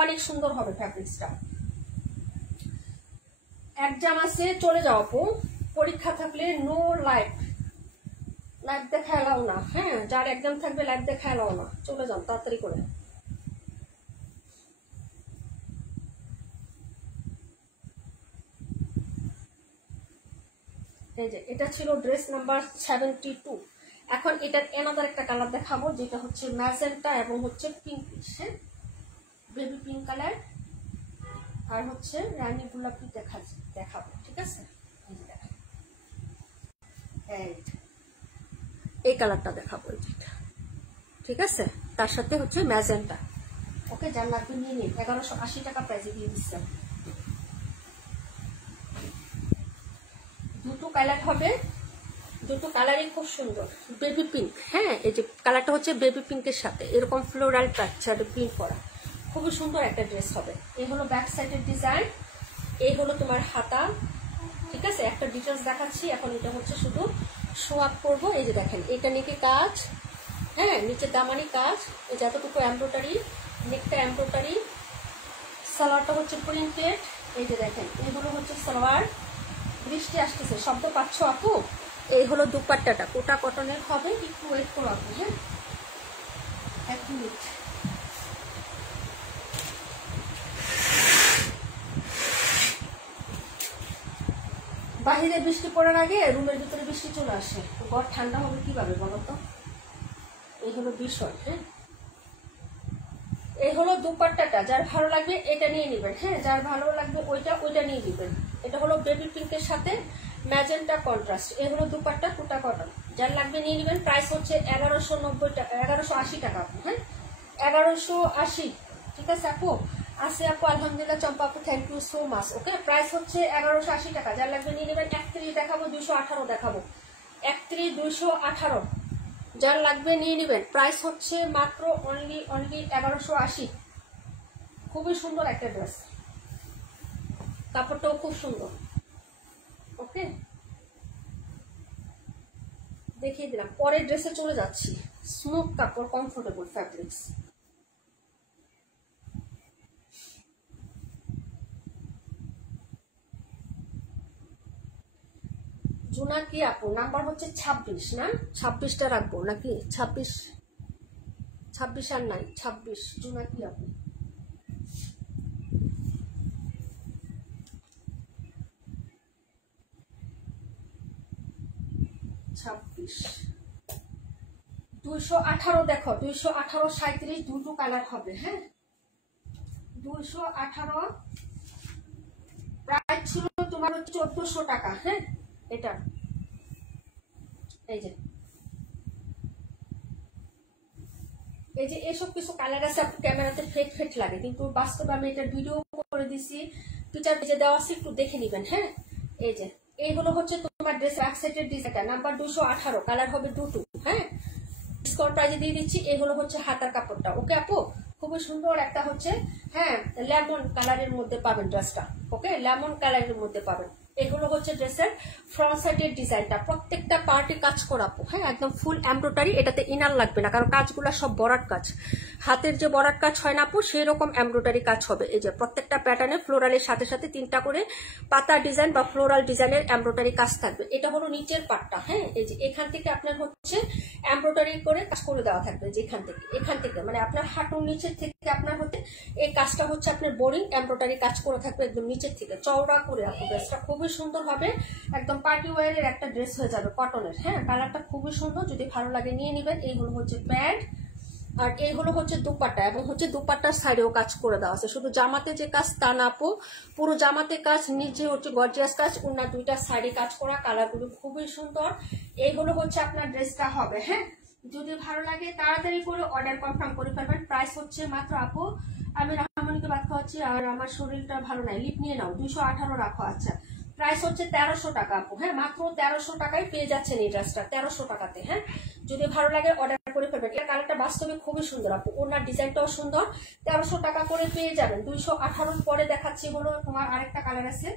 অনেক সুন্দর হবে ফ্যাব্রিক্সটা। এক্সাম আছে, চলে যাও আপু, পরীক্ষা থাকলে নো লাইভ, লাইভ দেখা এলাও না। হ্যাঁ, যার একদম থাকবে লাইভ দেখা এলাও না, চলে যান তাড়াতাড়ি করে। এই যে এটা ছিল ড্রেস নাম্বার 72। এখন এটার এনাদার একটা কালার দেখাবো, যেটা হচ্ছে ম্যাজেন্টা এবং হচ্ছে পিঙ্কিশ। হ্যাঁ, বেবি পিঙ্ক কালার আর হচ্ছে রানী গোলাপি দেখাবো। ঠিক আছে, এই কালারটা দেখাবো, এটা ঠিক আছে, তার সাথে হচ্ছে ম্যাজেন্টা। ওকে, যার লাগবে নিয়ে নিন। 1180 টাকা প্রাইসে দিয়ে দিচ্ছেন। দুটো কালার হবে, দুটো কালারই খুব সুন্দর। বেবি পিঙ্ক, হ্যাঁ, এই যে কালারটা হচ্ছে বেবি পিঙ্কের সাথে এরকম ফ্লোরাল টাচ প্রিন্ট করা, খুবই সুন্দর একটা ড্রেস হবে। এই হলো ব্যাক সাইডের ডিজাইন, এই হলো তোমার হাতা। ঠিক আছে, একটা ডিটেলস দেখাচ্ছি এখন। এটা হচ্ছে শুধু শো আপ করবো। এই যে দেখেন, এটা নেকে কাজ, হ্যাঁ, নিচে দামানি কাজ, এই যতটুকু এমব্রয়ডারি, নেকটা এমব্রয়ডারি, সালোয়ারটা হচ্ছে প্রিন্টেড। এই যে দেখেন, এগুলো হচ্ছে সালোয়ার। বৃষ্টি আসতেছে, শব্দ পাচ্ছ আপু? এই হলো দুপাট্টাটা, কোটা কটনের হবে। একটু ওয়েট করো আপু, হ্যাঁ, 1 মিনিট। বাহিরে বৃষ্টি পড়ার আগে রুমের ভিতরে বৃষ্টি চলে আসে, ঘর ঠান্ডা হবে কিভাবে বলো তো? এই হলো বিষয়। হ্যাঁ, এই হলো দুপাট্টাটা, যার ভালো লাগবে এটা নিয়ে নেবেন। হ্যাঁ, যার ভালো লাগবে ওইটা নিয়ে নেবেন। এটা হলো বেবি পিঙ্কের সাথে ম্যাজেন্টা কন্ট্রাস্ট। এই হলো দুপাট্টা, কোটা কটন, যার লাগবে নিয়ে নেবেন। প্রাইস হচ্ছে 1190 টাকা, 1180 টাকা আপু। হ্যাঁ, 1180। ঠিক আছে আপু, আছে আপু, আলহামদুলিল্লাহ। চম্পা আপু, thank you so much. Okay, price হচ্ছে 1180 টাকা, যার লাগবে নিয়ে নেবেন। 31 দেখাবো, 218 দেখাবো, 31, 218, যার লাগবে নিয়ে নেবেন। প্রাইস হচ্ছে মাত্র অনলি 1180। খুবই সুন্দর একটা ড্রেস, কাপড়টাও খুব সুন্দর। ওকে, দেখিয়ে দিলাম। পরের ড্রেসে চলে যাচ্ছি। স্মুথ কাপড়, কমফোর্টেবল ফ্যাব্রিক্স। জোনাকি আপু, নাম্বার হচ্ছে 26 না? 26টা রাখবো নাকি? 26 আর নাই, 26 জোনাকি আপু। ছাব্বিশ, 218 দেখো, 218, 37, দুটো কালার হবে। হ্যাঁ, 218 প্রাইস ছিল তোমার হচ্ছে 1400 টাকা। হ্যাঁ, এটা এই যে এসব কিছু কালার আছে আপু, ক্যামেরাতে ফেক লাগে, কিন্তু বাস্তবে আমি এটা ভিডিও করে দিছি, টুইটার পেজে দেওয়া আছে, একটু দেখে নিবেন। হ্যাঁ, এই যে এইগুলো হচ্ছে তোমার ড্রেস ব্যাক সাইডের ডিজাইনটা, নাম্বার 218, কালার হবে দুটো। হ্যাঁ, ডিসকাউন্ট প্রাইজে দিয়ে দিচ্ছি। এগুলো হচ্ছে হাতার কাপড়টা। ওকে আপু, খুবই সুন্দর একটা হচ্ছে, হ্যাঁ, লেমন কালারের মধ্যে পাবেন ড্রেসটা। ওকে, লেমন কালারের মধ্যে পাবেন। এগুলো হচ্ছে ড্রেসের ফ্রন্ট সাইডের ডিজাইনটা, প্রত্যেকটা পার্টে কাজ করা আপু। হ্যাঁ, একদম ফুল এমব্রয়ডারি, এটাতে ইনার লাগবে না, কারণ কাজগুলো সব বরাট কাজ, হাতের যে বরাট কাজ হয় না আপু, সেই রকম এমব্রয়ডারি কাজ হবে। এই যে প্রত্যেকটা প্যাটার্নে ফ্লোরালের সাথে সাথে 3টা করে পাতা ডিজাইন বা ফ্লোরাল ডিজাইনের এমব্রয়ডারি কাজ থাকবে। এটা হলো নিচের পার্টটা। হ্যাঁ, এই যে এখান থেকে আপনার হচ্ছে এমব্রয়ডারি করে কাজ করে দেওয়া থাকবে, যে এখান থেকে মানে আপনার হাঁটুর নিচের থেকে আপনার হচ্ছে এই কাজটা হচ্ছে আপনার বোরিং এমব্রয়ডারি কাজ করে থাকবে একদম নিচের থেকে চওড়া করে। আপু, ড্রেসটা খুবই সুন্দর হবে, একদম পার্টি ওয়ারের একটা ড্রেস হয়ে যাবে, কটনের। হ্যাঁ, কালারটা খুবই সুন্দর, যদি ভালো লাগে নিয়ে নেবেন। এইগুলো হচ্ছে প্যান্ট, আর এই হলো হচ্ছে দুপাট্টা, এবং হচ্ছে দুপাট্টার সাইডেও কাজ করে দেওয়া আছে। শুধু জামাতে যে কাজ তা না আপু, পুরো জামাতে কাজ, নিচে হচ্ছে গর্জিয়াস কাজ, ওনার দুইটা সাইডে কাজ করা, কালারগুলো খুবই সুন্দর। এইগুলো হচ্ছে আপনার ড্রেসটা হবে। হ্যাঁ, যদি ভালো লাগে তাড়াতাড়ি করে অর্ডার কনফার্ম করে ফেলবেন। প্রাইস হচ্ছে মাত্র আপু, আমি রাহামণিকে বাদ খাওয়াচ্ছি আর আমার শরীরটা ভালো নাই, লিপ নিয়ে নাও, 218 রাখো। আচ্ছা, প্রাইস হচ্ছে 1300 টাকা আপু। হ্যাঁ, মাত্র 1300 টাকায় পেয়ে যাচ্ছেন এই ড্রেসটা, 1300 টাকাতে। হ্যাঁ, যদি ভালো লাগে অর্ডার করে ফেলবেন। এর কালারটা বাস্তবে খুবই সুন্দর আপু, ওনার ডিজাইনটাও সুন্দর। 1300 টাকা করে পেয়ে যাবেন। 218 পরে দেখাচ্ছি হলো তোমার আরেকটা কালার আছে,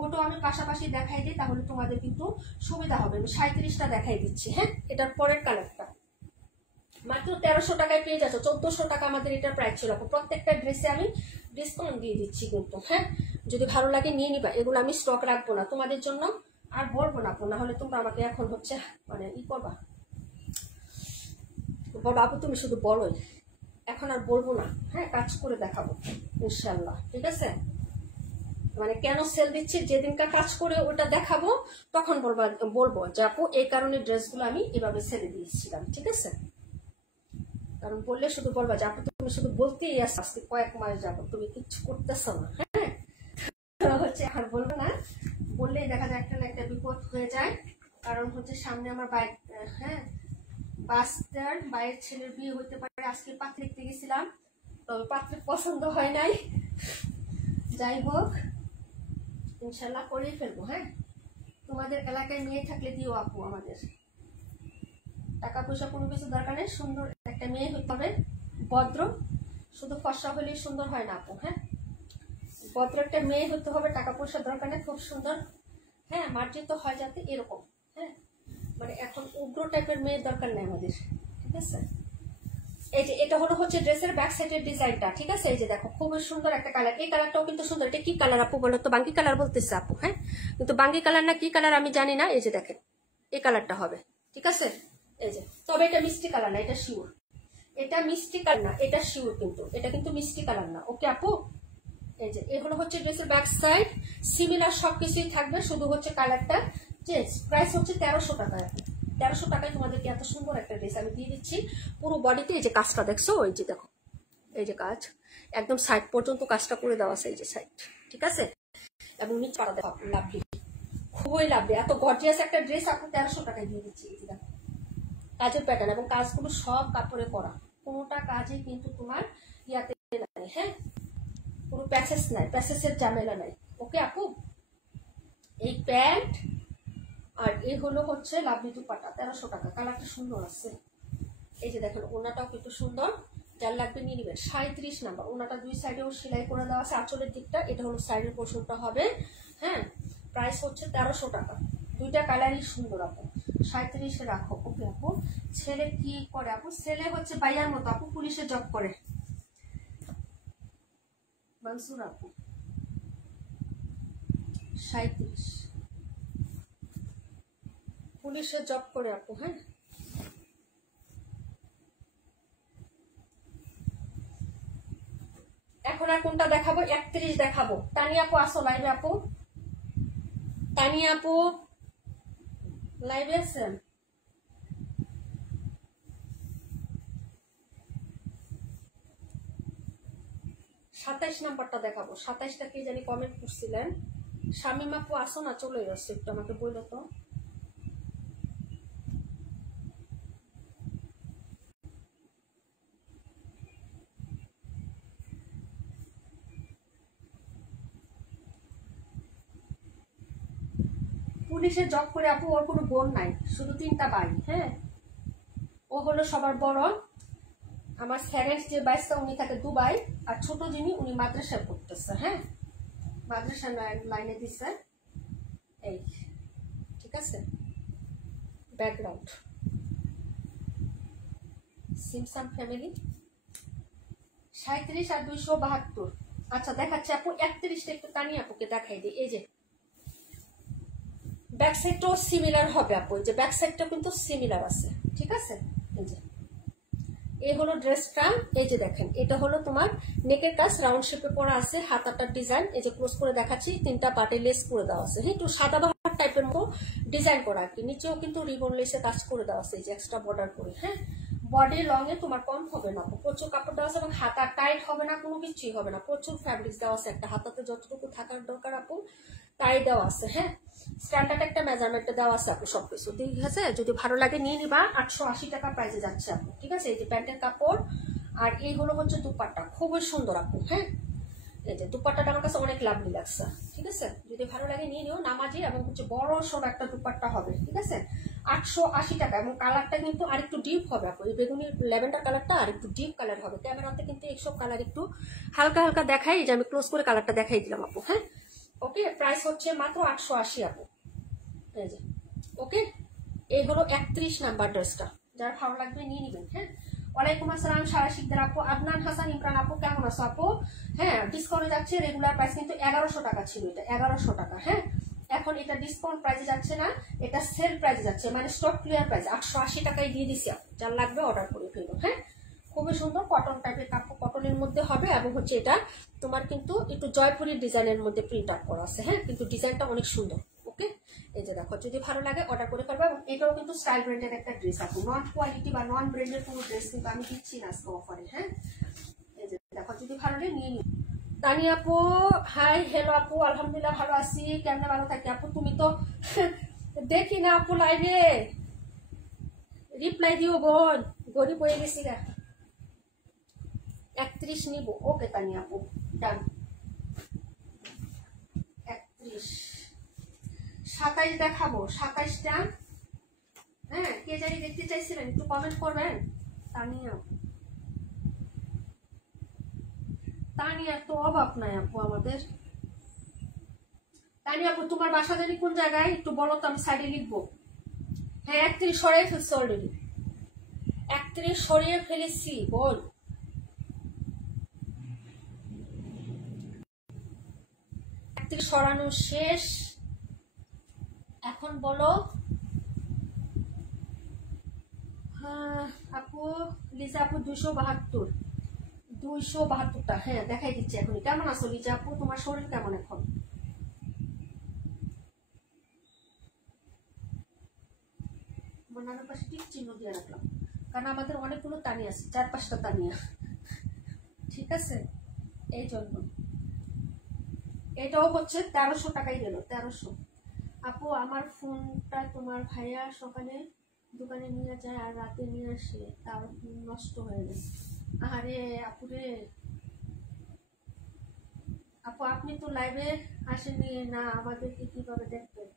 ওটাও আমি পাশাপাশি দেখাই দিই, তাহলে তোমাদের কিন্তু সুবিধা হবে। আমি 37টা দেখাই দিচ্ছি। হ্যাঁ, এটার পরের কালারটা মাত্র 1300 টাকায় পেয়ে যাচ্ছ। 1400 টাকা আমাদের এটার প্রাইস ছিল। প্রত্যেকটা ড্রেসে আমি ডিসকাউন্ট দিয়ে দিচ্ছি কিন্তু। হ্যাঁ, যদি ভালো লাগে নিয়ে নিবা, এগুলো আমি স্টক রাখবো না তোমাদের জন্য, আর বলবো না আপু, না হলে তোমরা আমাকে এখন হচ্ছে মানে ই করবা, বলো আপু তুমি শুধু বলোই, এখন আর বলবো না। হ্যাঁ, কাজ করে দেখাবো ইনশাল্লাহ, ঠিক আছে? মানে কেন সেল দিচ্ছি, যেদিনকার কাজ করে ওটা দেখাবো তখন বলবো যে আপু এই কারণে ড্রেসগুলো আমি এভাবে সেলে দিয়েছিলাম, ঠিক আছে? কারণ বললে শুধু বলবা যে আপু তুমি শুধু বলতেই আসো, আজকে কয়েক মাস যাবো তুমি কিচ্ছু করতেছো না। হ্যাঁ, হচ্ছে আর বলবো না, বললেই দেখা যায় একটা না একটা বিপদ হয়ে যায়। কারণ হচ্ছে সামনে আমার বাইক, হ্যাঁ, বাসটার বাইরের ছেলের বিয়ে হইতে পারে। আজকে পাত্র দেখতে গেছিলাম, তবে পাত্রের পছন্দ হয় নাই। যাই হোক, ইনশাল্লাহ করেই ফেলবো। হ্যাঁ, তোমাদের এলাকায় মেয়ে থাকলে দিও আপু আমাদের, টাকা পয়সা কোনো কিছু দরকার নেই, সুন্দর একটা মেয়ে হইতে হবে, ভদ্র। শুধু ফর্সা হলেই সুন্দর হয় না আপু। হ্যাঁ, ভদ্র একটা মেয়ে হতে হবে, টাকা পয়সা দরকার নেই, খুব সুন্দর। হ্যাঁ, মার্জিত হয় যাতে এরকম। হ্যাঁ, মানে এখন উগ্র টাইপের মেয়ের দরকার নেই আমাদের, ঠিক আছে? এই যে এটা হলো হচ্ছে ড্রেসের ব্যাক সাইডের ডিজাইনটা, ঠিক আছে? এই যে দেখো খুবই সুন্দর একটা কালার, এই কালারটাও কিন্তু সুন্দর। এটা কি কালার আপু বলো তো? বাঙ্গি কালার বলতেছে আপু। হ্যাঁ, কিন্তু বাঙ্গি কালার না কি কালার আমি জানি না। এই যে দেখেন এই কালারটা হবে, ঠিক আছে? এই যে, তবে এটা মিষ্টি কালার না, এটা শিওর। এটা মিষ্টি কালার না, এটা শিওর, কিন্তু এটা কিন্তু মিষ্টি কালার না। ওকে আপু, এই যে এগুলো হচ্ছে ড্রেসের ব্যাক সাইড, সিমিলার সবকিছুই থাকবে, শুধু হচ্ছে কালারটা চেঞ্জ। প্রাইস হচ্ছে 1300 টাকা। 1300 টাকায় তোমাদেরকে এত সুন্দর একটা ড্রেস আমি দিয়ে দিচ্ছি। পুরো বডিতে এই যে কাজটা দেখছো, এই যে দেখো এই যে কাজ একদম সাইড পর্যন্ত কাজটা করে দেওয়া আছে, এই যে সাইড, ঠিক আছে? এবং নিচে পাড়া দেখো, লাভলি, খুবই লাভলি। এত গর্জিয়াস একটা ড্রেস আপনি 1300 টাকায় দিয়ে দিচ্ছি। এই যে দেখো কাজের প্যাটার্ন, এবং কাজগুলো সব কাপড়ে করা, কোনোটা কাজে কিন্তু তোমার ইয়াতে নাই। হ্যাঁ, কোনো প্যাসেজ নাই, প্যাসেজের ঝামেলা নাই। ওকে আপু, এই প্যান্ট আর এই হলো হচ্ছে লাভলি দুপাট্টা, 1300 টাকা। কালারটা সুন্দর আছে। এই যে দেখেন ওনাটাও কিন্তু সুন্দর, যার লাগবে নিয়ে নেবেন। 37 নাম্বার ওনাটা, দুই সাইডেও সেলাই করে দেওয়া আছে। আঁচলের দিকটা এটা হলো সাইডের পোর্শনটা হবে। হ্যাঁ, প্রাইস হচ্ছে 1300 টাকা। দুইটা কালারই সুন্দর আপু। 37 রাখো। ওকে আপু, ছেলে কি করে আপু? ছেলে হচ্ছে বাইয়ার মতো আপু, পুলিশে জব করে। মানসুর আপু 37 পুলিশে জব করে আপু। হ্যাঁ, এখন আর কোনটা দেখাবো? 31 দেখাবো। তানিয়া আপু আসো লাইভে। আপু তানিয়া আপু লাইভে আছেন? সাতাইশ নাম্বারটা দেখাবো। 27টা কে জানি কমেন্ট করছিলেন। শামিম আপু আসো না, চলে যাচ্ছে একটু, আমাকে বললো তো। পুলিশে জব করে আপু, ওর কোনো বোন নাই, শুধু 3টা ভাই। হ্যাঁ, ও হলো সবার বড়। আমার সেকেন্ড যে বাইসটা উনি থাকে দুবাই, আর ছোট যিনি উনি মাদ্রাসায় পড়তেছে। হ্যাঁ, মাদ্রাসা লাইনে দিচ্ছে। এই ঠিক আছে, ব্যাকগ্রাউন্ড সিমসাম ফ্যামিলি। 37 আর 272। আচ্ছা দেখাচ্ছি আপু 31টা একটু তানিয়া আপুকে দেখাই দিই। এই যে ব্যাক সাইডটাও সিমিলার হবে আপু, এই যে ব্যাক সাইডটা কিন্তু সিমিলার আছে, ঠিক আছে? এই যে এই হলো ড্রেসটা। এই যে দেখেন এটা হলো তোমার নেকের কাজ, রাউন্ড শেপে করা আছে, হাতাটার ডিজাইন এই যে ক্লোজ করে দেখাচ্ছি, 3টা পার্টে লেস করে দেওয়া আছে। হ্যাঁ, একটু সাদাবাহার টাইপের মতো ডিজাইন করা আর কি। নিচেও কিন্তু রিবন লেসে কাজ করে দেওয়া আছে, এই যে এক্সট্রা বর্ডার করে। হ্যাঁ, বডি লং এ তোমার কম হবে না, প্রচুর কাপড় দেওয়া আছে এবং হাতা টাইট হবে না, কোনো কিছুই হবে না, প্রচুর ফ্যাব্রিক্স দেওয়া আছে, একটা হাতাতে যতটুকু থাকার দরকার আপু তাই দেওয়া আছে। হ্যাঁ, স্ট্যান্ডার্ড একটা মেজারমেন্টে দেওয়া আছে আপু সবকিছু, ঠিক আছে? যদি ভালো লাগে নিয়ে নিবা। 880 টাকা প্রাইসে যাচ্ছে আপু, ঠিক আছে? এই যে প্যান্টের কাপড়, আর এই হলো হচ্ছে দুপাট্টা, খুবই সুন্দর আপু। হ্যাঁ, এই যে দুপাট্টাটা আমার কাছে অনেক লাভলি লাগছে, ঠিক আছে? যদি ভালো লাগে নিয়ে নিও, নামাজি এবং হচ্ছে বড় সড়ো একটা দুপাট্টা হবে, ঠিক আছে? 880 টাকা, এবং কালারটা কিন্তু আরেকটু ডিপ হবে আপু, এই বেগুনি ল্যাভেন্ডার কালারটা আর একটু ডিপ কালার হবে। ক্যামেরাতে কিন্তু এইসব কালার একটু হালকা হালকা দেখাই, যে আমি ক্লোজ করে কালারটা দেখাই দিলাম আপু। হ্যাঁ, ওকে, প্রাইস হচ্ছে মাত্র 880 আপু। এই যে ওকে, এই হলো 31 নাম্বার ড্রেসটা, যার ভালো লাগবে নিয়ে নিবেন। হ্যাঁ, ওয়ালাইকুম আসসালাম সারা শিকদার আপু, আদনান হাসান ইমরান আপু, কেমন আছো আপু? হ্যাঁ, ডিসকাউন্টে যাচ্ছে, রেগুলার প্রাইস কিন্তু 1100 টাকা ছিল, এটা 1100 টাকা। হ্যাঁ, এখন এটা ডিসকাউন্ট প্রাইসে যাচ্ছে না, এটা সেল প্রাইসে যাচ্ছে, মানে স্টক ক্লিয়ার প্রাইস 880 টাকায় দিয়ে দিছি আপু, যার লাগবে অর্ডার করে ফেলবো। হ্যাঁ, খুবই সুন্দর কটন টাইপের কাপড়, কটনের মধ্যে হবে, এবং হচ্ছে এটা তোমার কিন্তু একটু জয়পুরি ডিজাইনের মধ্যে প্রিন্ট আউট করা আছে। হ্যাঁ, কিন্তু ডিজাইনটা অনেক সুন্দর। ওকে, এই যে দেখো, যদি ভালো লাগে অর্ডার করে ফেলবো। এবং এটাও কিন্তু স্টাইল ব্র্যান্ডের একটা ড্রেস আপু, নন কোয়ালিটি বা নন ব্র্যান্ডের কোনো ড্রেস কিন্তু আমি দিচ্ছি না আজকে অফারে। হ্যাঁ, এই যে দেখো, যদি ভালো লাগে নিয়ে নিও। তানি আপু হাই, হ্যালো আপু, আলহামদুলিল্লাহ ভালো আছি, কেমনে ভালো থাকি আপু? তুমি তো দেখি না আপু লাইভে, রিপ্লাই দিও বোন, গরিব হয়ে গেছি গা। 31 নিব, ওকে তানি আপু, ডান। 31, 27 দেখাবো, 27টা। হ্যাঁ, কে জানি দেখতে চাইছিলেন, একটু কমেন্ট করবেন। তানিয়া, তানিয়ার তো অভাব নাই আপু আমাদের। তানিয়া আপু, তোমার বাসা জানি কোন জায়গায় একটু বলো তো, আমি সাইডে লিখবো। হ্যাঁ, 31 সরিয়ে ফেলছি অলরেডি, 31 সরিয়ে ফেলেছি বল। 31 সরানো শেষ, এখন বলো। হ্যাঁ আপু, লিজা আপু 272টা। হ্যাঁ, দেখাই দিচ্ছি এখনই। কেমন আছো লিজা আপু, তোমার শরীর কেমন এখন? মনার পাশে টিক চিহ্ন দিয়ে রাখলাম, কারণ আমাদের অনেকগুলো তানি আছে, 4-5টা তানিয়া, ঠিক আছে? এই জন্য এটাও হচ্ছে 1300 টাকাই গেল, 1300। আপু, আমার ফোনটা তোমার ভাইয়া সকালে দোকানে নিয়ে যায় আর রাতে নিয়ে আসে, তার ফোন নষ্ট হয়ে গেছে। আরে আপুরে, আপু আপনি তো লাইভে আসেননি না, আমাদেরকে কিভাবে দেখবেন?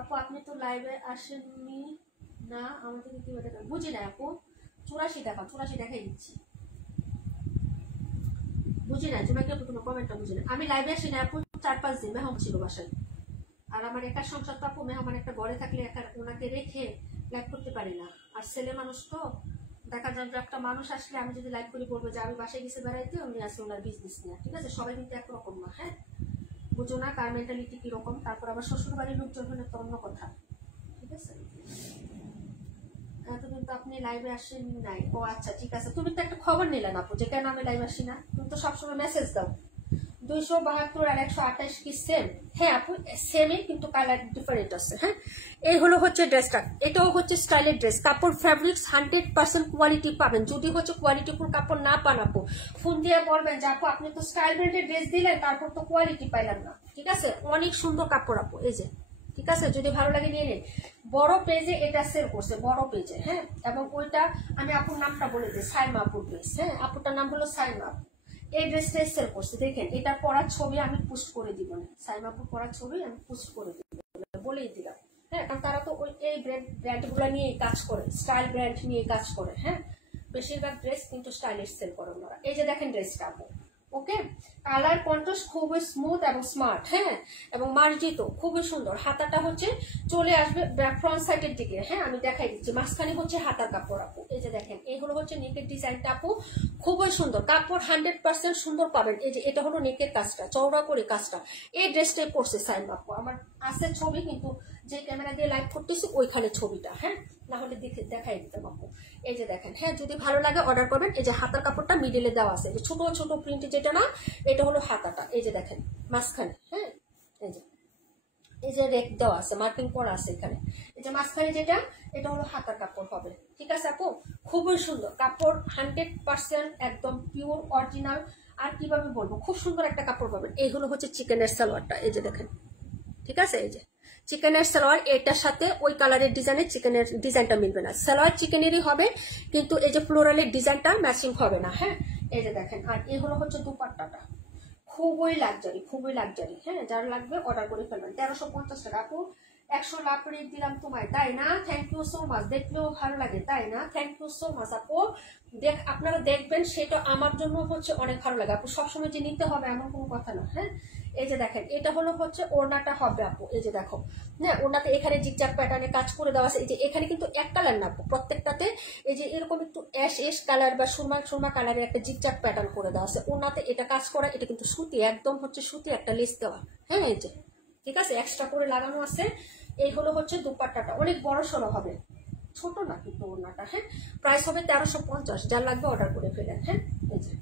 আপু আপনি তো লাইভে আসেননি না, আমাদেরকে কিভাবে দেখবেন? বুঝি না আপু, 84 টাকা, 84 দেখাই দিচ্ছি। বুঝি না, তোমাকে আপু তোমার কমেন্টটা বুঝি না। আমি লাইভে আসি না আপু, 4-5 দিন মেহমান ছিল বাসায়, আর আমার একা সংসার তো আপু, মেহমান একটা ঘরে থাকলে একা ওনাকে রেখে লাইভ করতে পারি না। আর ছেলে মানুষ তো, দেখা যায় যে একটা মানুষ আসলে আমি যদি লাইভ করি বলবো যে আমি বাসায় গেছে বেড়াইতে, উনি আসে ওনার বিজনেস নিয়ে, ঠিক আছে? সবাই কিন্তু একরকম না। হ্যাঁ, বুঝো না কার মেন্টালিটি কিরকম। তারপর আবার শ্বশুর বাড়ির লোকজন হলে তো অন্য কথা, ঠিক আছে? তো কিন্তু আপনি লাইভে আসেন নাই। ও আচ্ছা, ঠিক আছে, তুমি তো একটা খবর নিলে না আপু যে কেন আমি লাইভ আসি না। তুমি তো সবসময় মেসেজ দাও। 272 আর 128 কি সেম? হ্যাঁ আপু, সেমই, কিন্তু কালার ডিফারেন্ট আছে। হ্যাঁ, এই হলো হচ্ছে ড্রেসটা, এটাও হচ্ছে স্টাইলের ড্রেস, কাপড় ফ্যাব্রিক্স 100% কোয়ালিটি পাবেন। যদি হচ্ছে কোয়ালিটিফুল কাপড় না পান আপু, ফোন দিয়ে বলবেন যে আপু আপনি তো স্টাইল ব্র্যান্ডের ড্রেস দিলেন, তারপর তো কোয়ালিটি পাইলাম না, ঠিক আছে? অনেক সুন্দর কাপড় আপু, এই যে, ঠিক আছে? যদি ভালো লাগে নিয়ে নিন। বড় পেজে এটা সেল করছে, বড় পেজে। হ্যাঁ, এবং ওইটা আমি আপুর নামটা বলে দিই, সাইমা আপুর ড্রেস। হ্যাঁ, আপুটার নাম হলো সাইমা। এই ড্রেসটা সেল করছে, দেখেন, এটা পরার ছবি আমি পোস্ট করে দিব না, সাইমাপুর পরার ছবি আমি পোস্ট করে দিব, বলেই দিলাম। হ্যাঁ, কারণ তারা তো এই ব্র্যান্ড গুলা নিয়ে কাজ করে, স্টাইল ব্র্যান্ড নিয়ে কাজ করে। হ্যাঁ, বেশিরভাগ ড্রেস কিন্তু স্টাইলিশ সেল করে ওনারা। এই যে দেখেন ড্রেসটা, ওকে, কালার কন্ট্রাস্ট খুবই স্মুথ এবং স্মার্ট। হ্যাঁ, এবং মার্জিত, খুবই সুন্দর। হাতাটা হচ্ছে চলে আসবে ফ্রন্ট সাইডের দিকে। হ্যাঁ, আমি দেখাই দিচ্ছি, মাঝখানে হচ্ছে হাতার কাপড় আপু। এই যে দেখেন, এই হলো হচ্ছে নেকের ডিজাইনটা আপু, খুবই সুন্দর কাপড়, 100% সুন্দর পাবেন। এই যে এটা হলো নেকের কাজটা, চওড়া করে কাজটা। এই ড্রেসটাই পরছে সাইমা আপু, আমার আছে ছবি, কিন্তু যে ক্যামেরা দিয়ে লাইভ করতেছি ওইখানে ছবিটা। হ্যাঁ, না হলে দেখাই দিতাম আপু। এই যে দেখেন, হ্যাঁ, যদি ভালো লাগে অর্ডার করবেন। এই যে হাতার কাপড়টা মিডিলে দেওয়া আছে, যে ছোট ছোট প্রিন্ট যেটা না, এটা হলো হাতাটা। এই যে দেখেন মাঝখানে। হ্যাঁ, এই যে এই যে রেক দেওয়া আছে, মার্কিং করা আছে এখানে। এই যে মাঝখানে যেটা, এটা হলো হাতার কাপড় হবে, ঠিক আছে আপু? খুবই সুন্দর কাপড়, 100% একদম পিওর অরিজিনাল। আর কিভাবে বলবো, খুব সুন্দর একটা কাপড় পাবেন। এই হলো হচ্ছে চিকেনের সালোয়ারটা, এই যে দেখেন, ঠিক আছে? এই যে চিকেনের সালোয়ার, এটার সাথে ওই কালারের ডিজাইনের চিকেনের ডিজাইনটা মিলবে না। সালোয়ার চিকেনেরই হবে, কিন্তু এই যে ফ্লোরালের ডিজাইনটা ম্যাচিং হবে না। হ্যাঁ, এই যে দেখেন। আর এই হলো হচ্ছে দুপাট্টাটা, খুবই লাক্সারি, খুবই লাক্সারি। হ্যাঁ, যার লাগবে অর্ডার করে ফেলবেন। 1350 টাকা আপু, 100 লাভ রেট দিলাম তোমায়, তাই না? Thank you so much. দেখলেও ভালো লাগে, তাই না? থ্যাংক ইউ সো মাচ আপু। আপনারা দেখবেন, সেটা আমার জন্য হচ্ছে অনেক ভালো লাগে আপু। সবসময় যে নিতে হবে এমন কোনো কথা না। হ্যাঁ, এই যে দেখেন, এটা হলো হচ্ছে ওড়নাটা হবে আপু। এই যে দেখো, হ্যাঁ, ওড়নাতে এখানে জিগজ্যাগ প্যাটার্নে কাজ করে দেওয়া আছে। এই যে এখানে কিন্তু এক কালার না আপু, প্রত্যেকটাতে এই যে এরকম একটু অ্যাশ কালার বা সুরমা সুরমা কালারের একটা জিগজ্যাগ প্যাটার্ন করে দেওয়া আছে। ওড়নাতে এটা কাজ করা, এটা কিন্তু সুতি, একদম হচ্ছে সুতি একটা লেস দেওয়া। হ্যাঁ, এই যে ঠিক আছে, এক্সট্রা করে লাগানো আছে। এই হলো হচ্ছে দুপাট্টাটা, অনেক বড় সড়ো হবে, ছোট না কিন্তু ওড়নাটা। হ্যাঁ, প্রাইস হবে 1350, যার লাগবে অর্ডার করে ফেলেন। হ্যাঁ, এই যে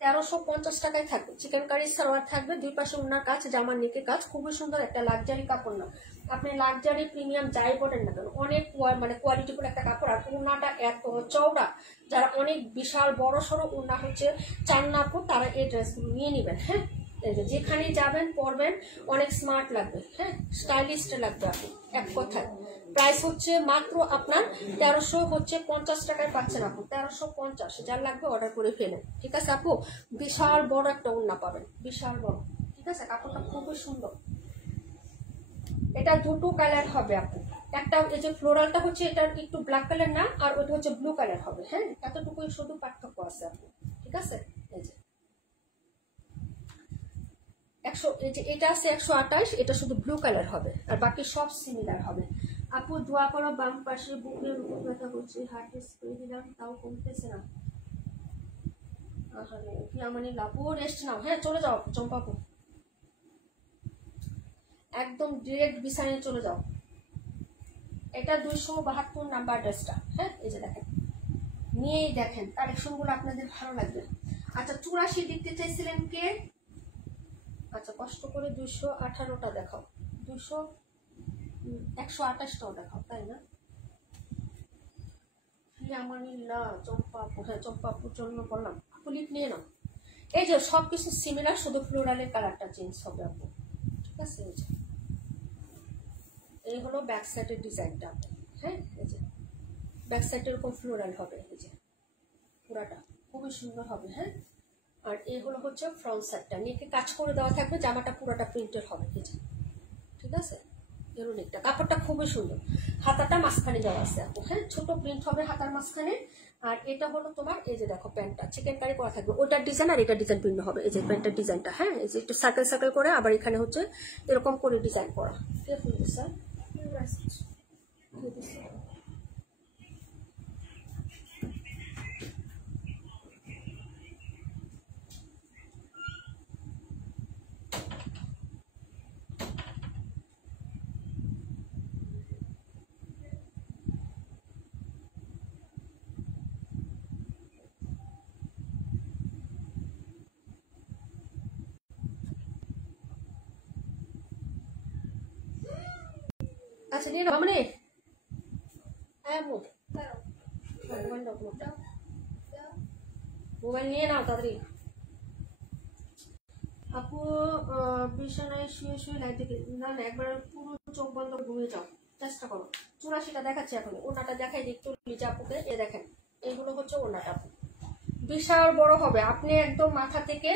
1350 টাকায় থাকবে। চিকেন কারি সালোয়ার থাকবে, দুই পাশে ওড়নার কাজ, জামার নিকে কাজ, খুবই সুন্দর একটা লাক্সারি কাপড় না। আপনি লাক্সারি প্রিমিয়াম যাই বলেন না কেন, অনেক মানে কোয়ালিটিফুল একটা কাপড়। আর ওড়নাটা এত চওড়া, যারা অনেক বিশাল বড় সড়ো ওড়না হচ্ছে চান না আপু, তারা এই ড্রেসগুলো নিয়ে নেবেন। হ্যাঁ, যেখানে যাবেন পরবেন অনেক স্মার্ট লাগবে। হ্যাঁ, স্টাইলিস্ট লাগবে আপু, এক কথায়। প্রাইস হচ্ছে মাত্র আপনার 1350 টাকায় পাচ্ছেন আপু, 1350। যার লাগবে অর্ডার করে ফেলেন, ঠিক আছে আপু? বিশাল বড় একটা ওড়না পাবেন, বিশাল বড়, ঠিক আছে? কাপড়টা খুবই সুন্দর। এটা দুটো কালার হবে আপু, একটা এই যে ফ্লোরালটা হচ্ছে এটা একটু ব্ল্যাক কালার না, আর ওটা হচ্ছে ব্লু কালার হবে। হ্যাঁ, এতটুকুই শুধু পার্থক্য আছে আপু, ঠিক আছে? এই যে এই যে এটা আছে 128, এটা শুধু ব্লু কালার হবে, আর বাকি সব সিমিলার হবে। আপু দোয়া করো, বাম পাশে বুকের উপর ব্যথা করছে, হার্ট স্প্রে দিলাম তাও কমতেছে না। আরে কি আমানি লাপু, রেস্ট নাও। হ্যাঁ, চলে যাও চম্পাপু, একদম ডিরেক্ট বিছানায় চলে যাও। এটা 272 নাম্বার ড্রেসটা। হ্যাঁ, এই যে দেখেন, নিয়েই দেখেন, কালেকশনগুলো আপনাদের ভালো লাগবে। আচ্ছা, 84 দেখতে চাইছিলেন কে? আচ্ছা, কষ্ট করে 218টা দেখাও, 128টাও দেখাও, তাই না? আমানিল্লাহ চম্পাপু, হ্যাঁ চম্পাপুর জন্য বললাম আপু লিপ নিয়ে নাও। এই যে সবকিছু সিমিলার, শুধু ফ্লোরালের কালারটা চেঞ্জ হবে আপু, ঠিক আছে? এই হলো ব্যাক সাইডের ডিজাইনটা। হ্যাঁ, এই যে ব্যাক সাইডের এরকম ফ্লোরাল হবে, এই যে পুরাটা খুবই সুন্দর হবে। হ্যাঁ, আর এই হলো হচ্ছে ফ্রন্ট সাইডটা, নেকে কাজ করে দেওয়া থাকবে, জামাটা পুরাটা প্রিন্টেড হবে, এই যে, ঠিক আছে? এরোনিকটা কাপড়টা খুবই সুন্দর, হাতাটা মাঝখানে দেওয়া আছে আপু। হ্যাঁ, ছোট প্রিন্ট হবে হাতার মাঝখানে। আর এটা হলো তোমার, এই যে দেখো প্যান্টটা চিকেন কারি করা থাকবে, ওটার ডিজাইন আর এটা ডিজাইন ভিন্ন হবে। এই যে প্যান্টের ডিজাইনটা, হ্যাঁ, এই যে একটু সার্কেল সার্কেল করে, আবার এখানে হচ্ছে এরকম করে ডিজাইন করা। কে ফুল দিছে? আচ্ছা, নিয়ে নাও মানে, হ্যাঁ মোবাইল নিয়ে নাও তাড়াতাড়ি। আপু বিছানায় শুয়ে শুয়ে লাইট দেখে না, একবার পুরো চোখ বন্ধ ঘুমিয়ে যাও, চেষ্টা করো। 84টা দেখাচ্ছি এখন, ওনাটা দেখাই দিই একটু নিচে আপুকে। এ দেখেন, এইগুলো হচ্ছে ওনাটা আপু, বিশাল বড় হবে। আপনি একদম মাথা থেকে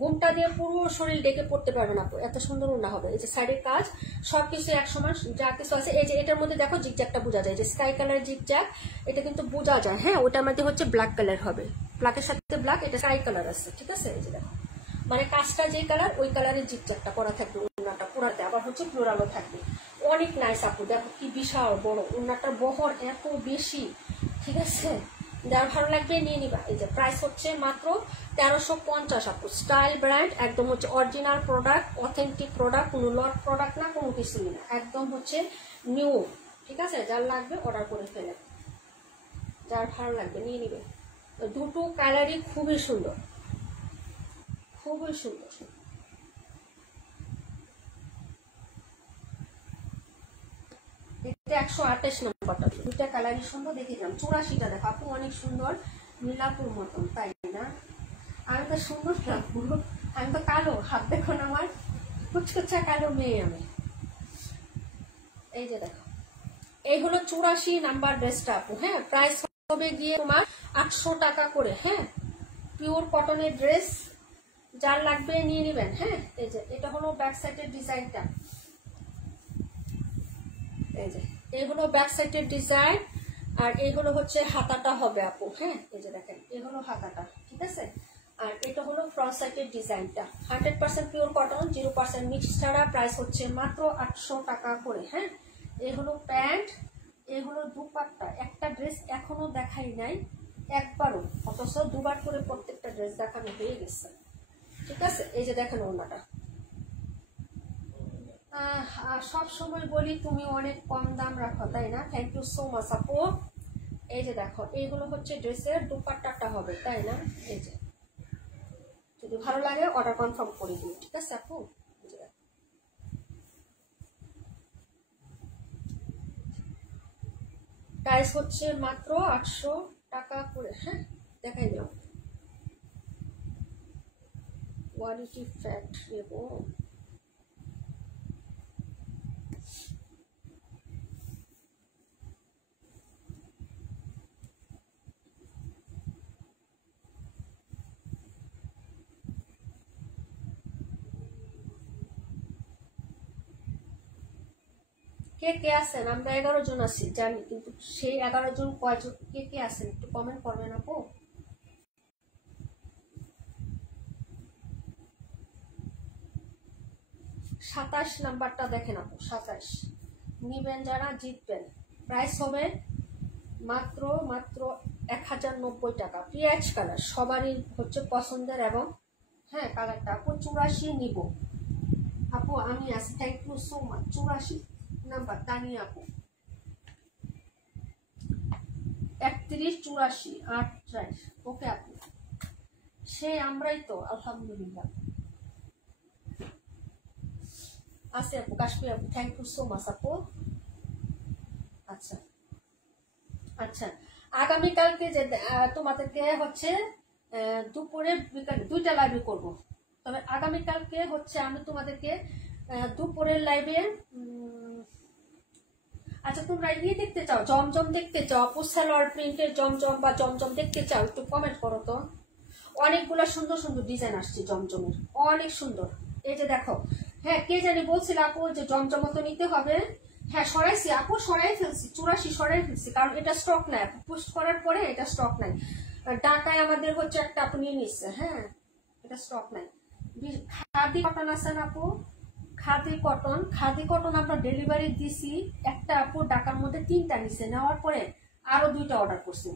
ঘুমটা দিয়ে পুরো শরীর ডেকে পড়তে পারবেন আপু, এত সুন্দর ওড়না হবে। এই যে সাইডের কাজ সবকিছু এক সমান, যা কিছু আছে। এই যে এটার মধ্যে দেখো জিগজ্যাগটা বোঝা যায়, যে স্কাই কালার জিগজ্যাগ, এটা কিন্তু বোঝা যায়। হ্যাঁ, ওটার মধ্যে হচ্ছে ব্ল্যাক কালার হবে, ব্ল্যাকের সাথে ব্ল্যাক, এটা স্কাই কালার আছে, ঠিক আছে? এই যে দেখো, মানে কাজটা যে কালার ওই কালারের জিগজ্যাগটা করা থাকবে ওড়নাটা পুরাতে, আবার হচ্ছে ফ্লোরালও থাকবে। অনেক নাইস আপু, দেখো কি বিশাল বড় ওড়নাটার বহর এত বেশি, ঠিক আছে? যার ভালো লাগবে নিয়ে নিবা। এই যে প্রাইস হচ্ছে মাত্র 1350 আপু, স্টাইল ব্র্যান্ড, একদম হচ্ছে অরিজিনাল প্রোডাক্ট, অথেন্টিক প্রোডাক্ট, কোনো লট প্রোডাক্ট না, কোনো কিছুই না, একদম হচ্ছে নিউ, ঠিক আছে? যার লাগবে অর্ডার করে ফেলে, যার ভালো লাগবে নিয়ে নিবে। দুটো কালারই খুবই সুন্দর, খুবই সুন্দর। 128 নম্বরটা, দুইটা কালারই সুন্দর। দেখে দিলাম 84টা দেখো আপু অনেক সুন্দর, নীলাপুর মতন, তাই না? আমি তো সুন্দর লাগবো, আমি তো কালো, হাত দেখো না আমার কুচকুচা কালো মেয়ে আমি। এই যে দেখো, এই হলো 84 নাম্বার ড্রেসটা আপু। হ্যাঁ, প্রাইস হবে গিয়ে তোমার 800 টাকা করে। হ্যাঁ, পিওর কটনের ড্রেস, যার লাগবে নিয়ে নেবেন। হ্যাঁ, এই যে এটা হলো ব্যাক সাইডের ডিজাইনটা, এই যে এই হলো ব্যাক সাইডের ডিজাইন, আর এই হলো হচ্ছে হাতাটা হবে আপু। হ্যাঁ, এই যে দেখেন এই হলো হাতাটা, ঠিক আছে? আর এটা হলো ফ্রন্ট সাইডের ডিজাইনটা, 100% পিওর কটন, 0% মিক্স ছাড়া। প্রাইস হচ্ছে মাত্র 800 টাকা করে। হ্যাঁ, এই হলো প্যান্ট, এই হলো দুপাট্টা। একটা ড্রেস এখনো দেখাই নাই একবারও, অথচ দুবার করে প্রত্যেকটা ড্রেস দেখানো হয়ে গেছে, ঠিক আছে? এই যে দেখেন ওড়নাটা, সব সময় বলি তুমি অনেক কম দাম রাখো, তাই না? থ্যাংক ইউ সো মাচ আপু। এই যে দেখো এইগুলো হচ্ছে ড্রেসের দুপাট্টাটা হবে, তাই না? এই যে যদি ভালো লাগে অর্ডার কনফার্ম করে দিও, ঠিক আছে আপু? প্রাইস হচ্ছে মাত্র 800 টাকা করে। হ্যাঁ, দেখাই দাও কোয়ালিটি ফ্যাক্ট নেব। কে কে আছেন? আমরা 11 জন আছি জানি, কিন্তু সেই 11 জন কয়জন, কে কে আছেন একটু কমেন্ট করবেন আপু। সাতাশ নাম্বারটা দেখেন আপু, 27 নিবেন যারা জিতবেন। প্রাইস হবে মাত্র মাত্র 1090 টাকা। পিঁয়াজ কালার সবারই হচ্ছে পছন্দের, এবং হ্যাঁ কালারটা আপু 84 নিব আপু, আমি আছি। Thank you so much. 84 number Tania আপু, 31 84 28। ওকে আপু, সে আমরাই তো আলহামদুলিল্লাহ আছে আপু। কাশ্মীর আপু, থ্যাংক ইউ সো মাচ আপু। আচ্ছা আচ্ছা, আগামীকালকে যে তোমাদেরকে হচ্ছে দুপুরে বিকালে 2টা লাইভে করব, তবে আগামীকালকে হচ্ছে আমি তোমাদেরকে দুপুরের লাইভে, আচ্ছা তোমরা ইয়ে দেখতে চাও, জমজম দেখতে চাও আপু, সালোয়ার প্রিন্টের জমজম বা জমজম দেখতে চাও? একটু কমেন্ট করো তো। অনেকগুলো সুন্দর সুন্দর ডিজাইন আসছে জমজমের, অনেক সুন্দর। এই যে দেখো, হ্যাঁ কে জানি বলছিল আপু যে জমজম তো নিতে হবে। হ্যাঁ সরাইছি আপু, সরাই ফেলছি, 84 সরাই ফেলছি, কারণ এটা স্টক নাই পোস্ট করার পরে, এটা স্টক নাই। ঢাকায় আমাদের হচ্ছে একটা আপু নিয়ে নিচ্ছে। হ্যাঁ, এটা স্টক নাই। খাদি কটন আছে না আপু, খাদি কটন, খাদি কটন আমরা ডেলিভারি দিছি। একটা আপু ঢাকার মধ্যে 3টা নিছে, নেওয়ার পরে আরো 2টা অর্ডার করছে।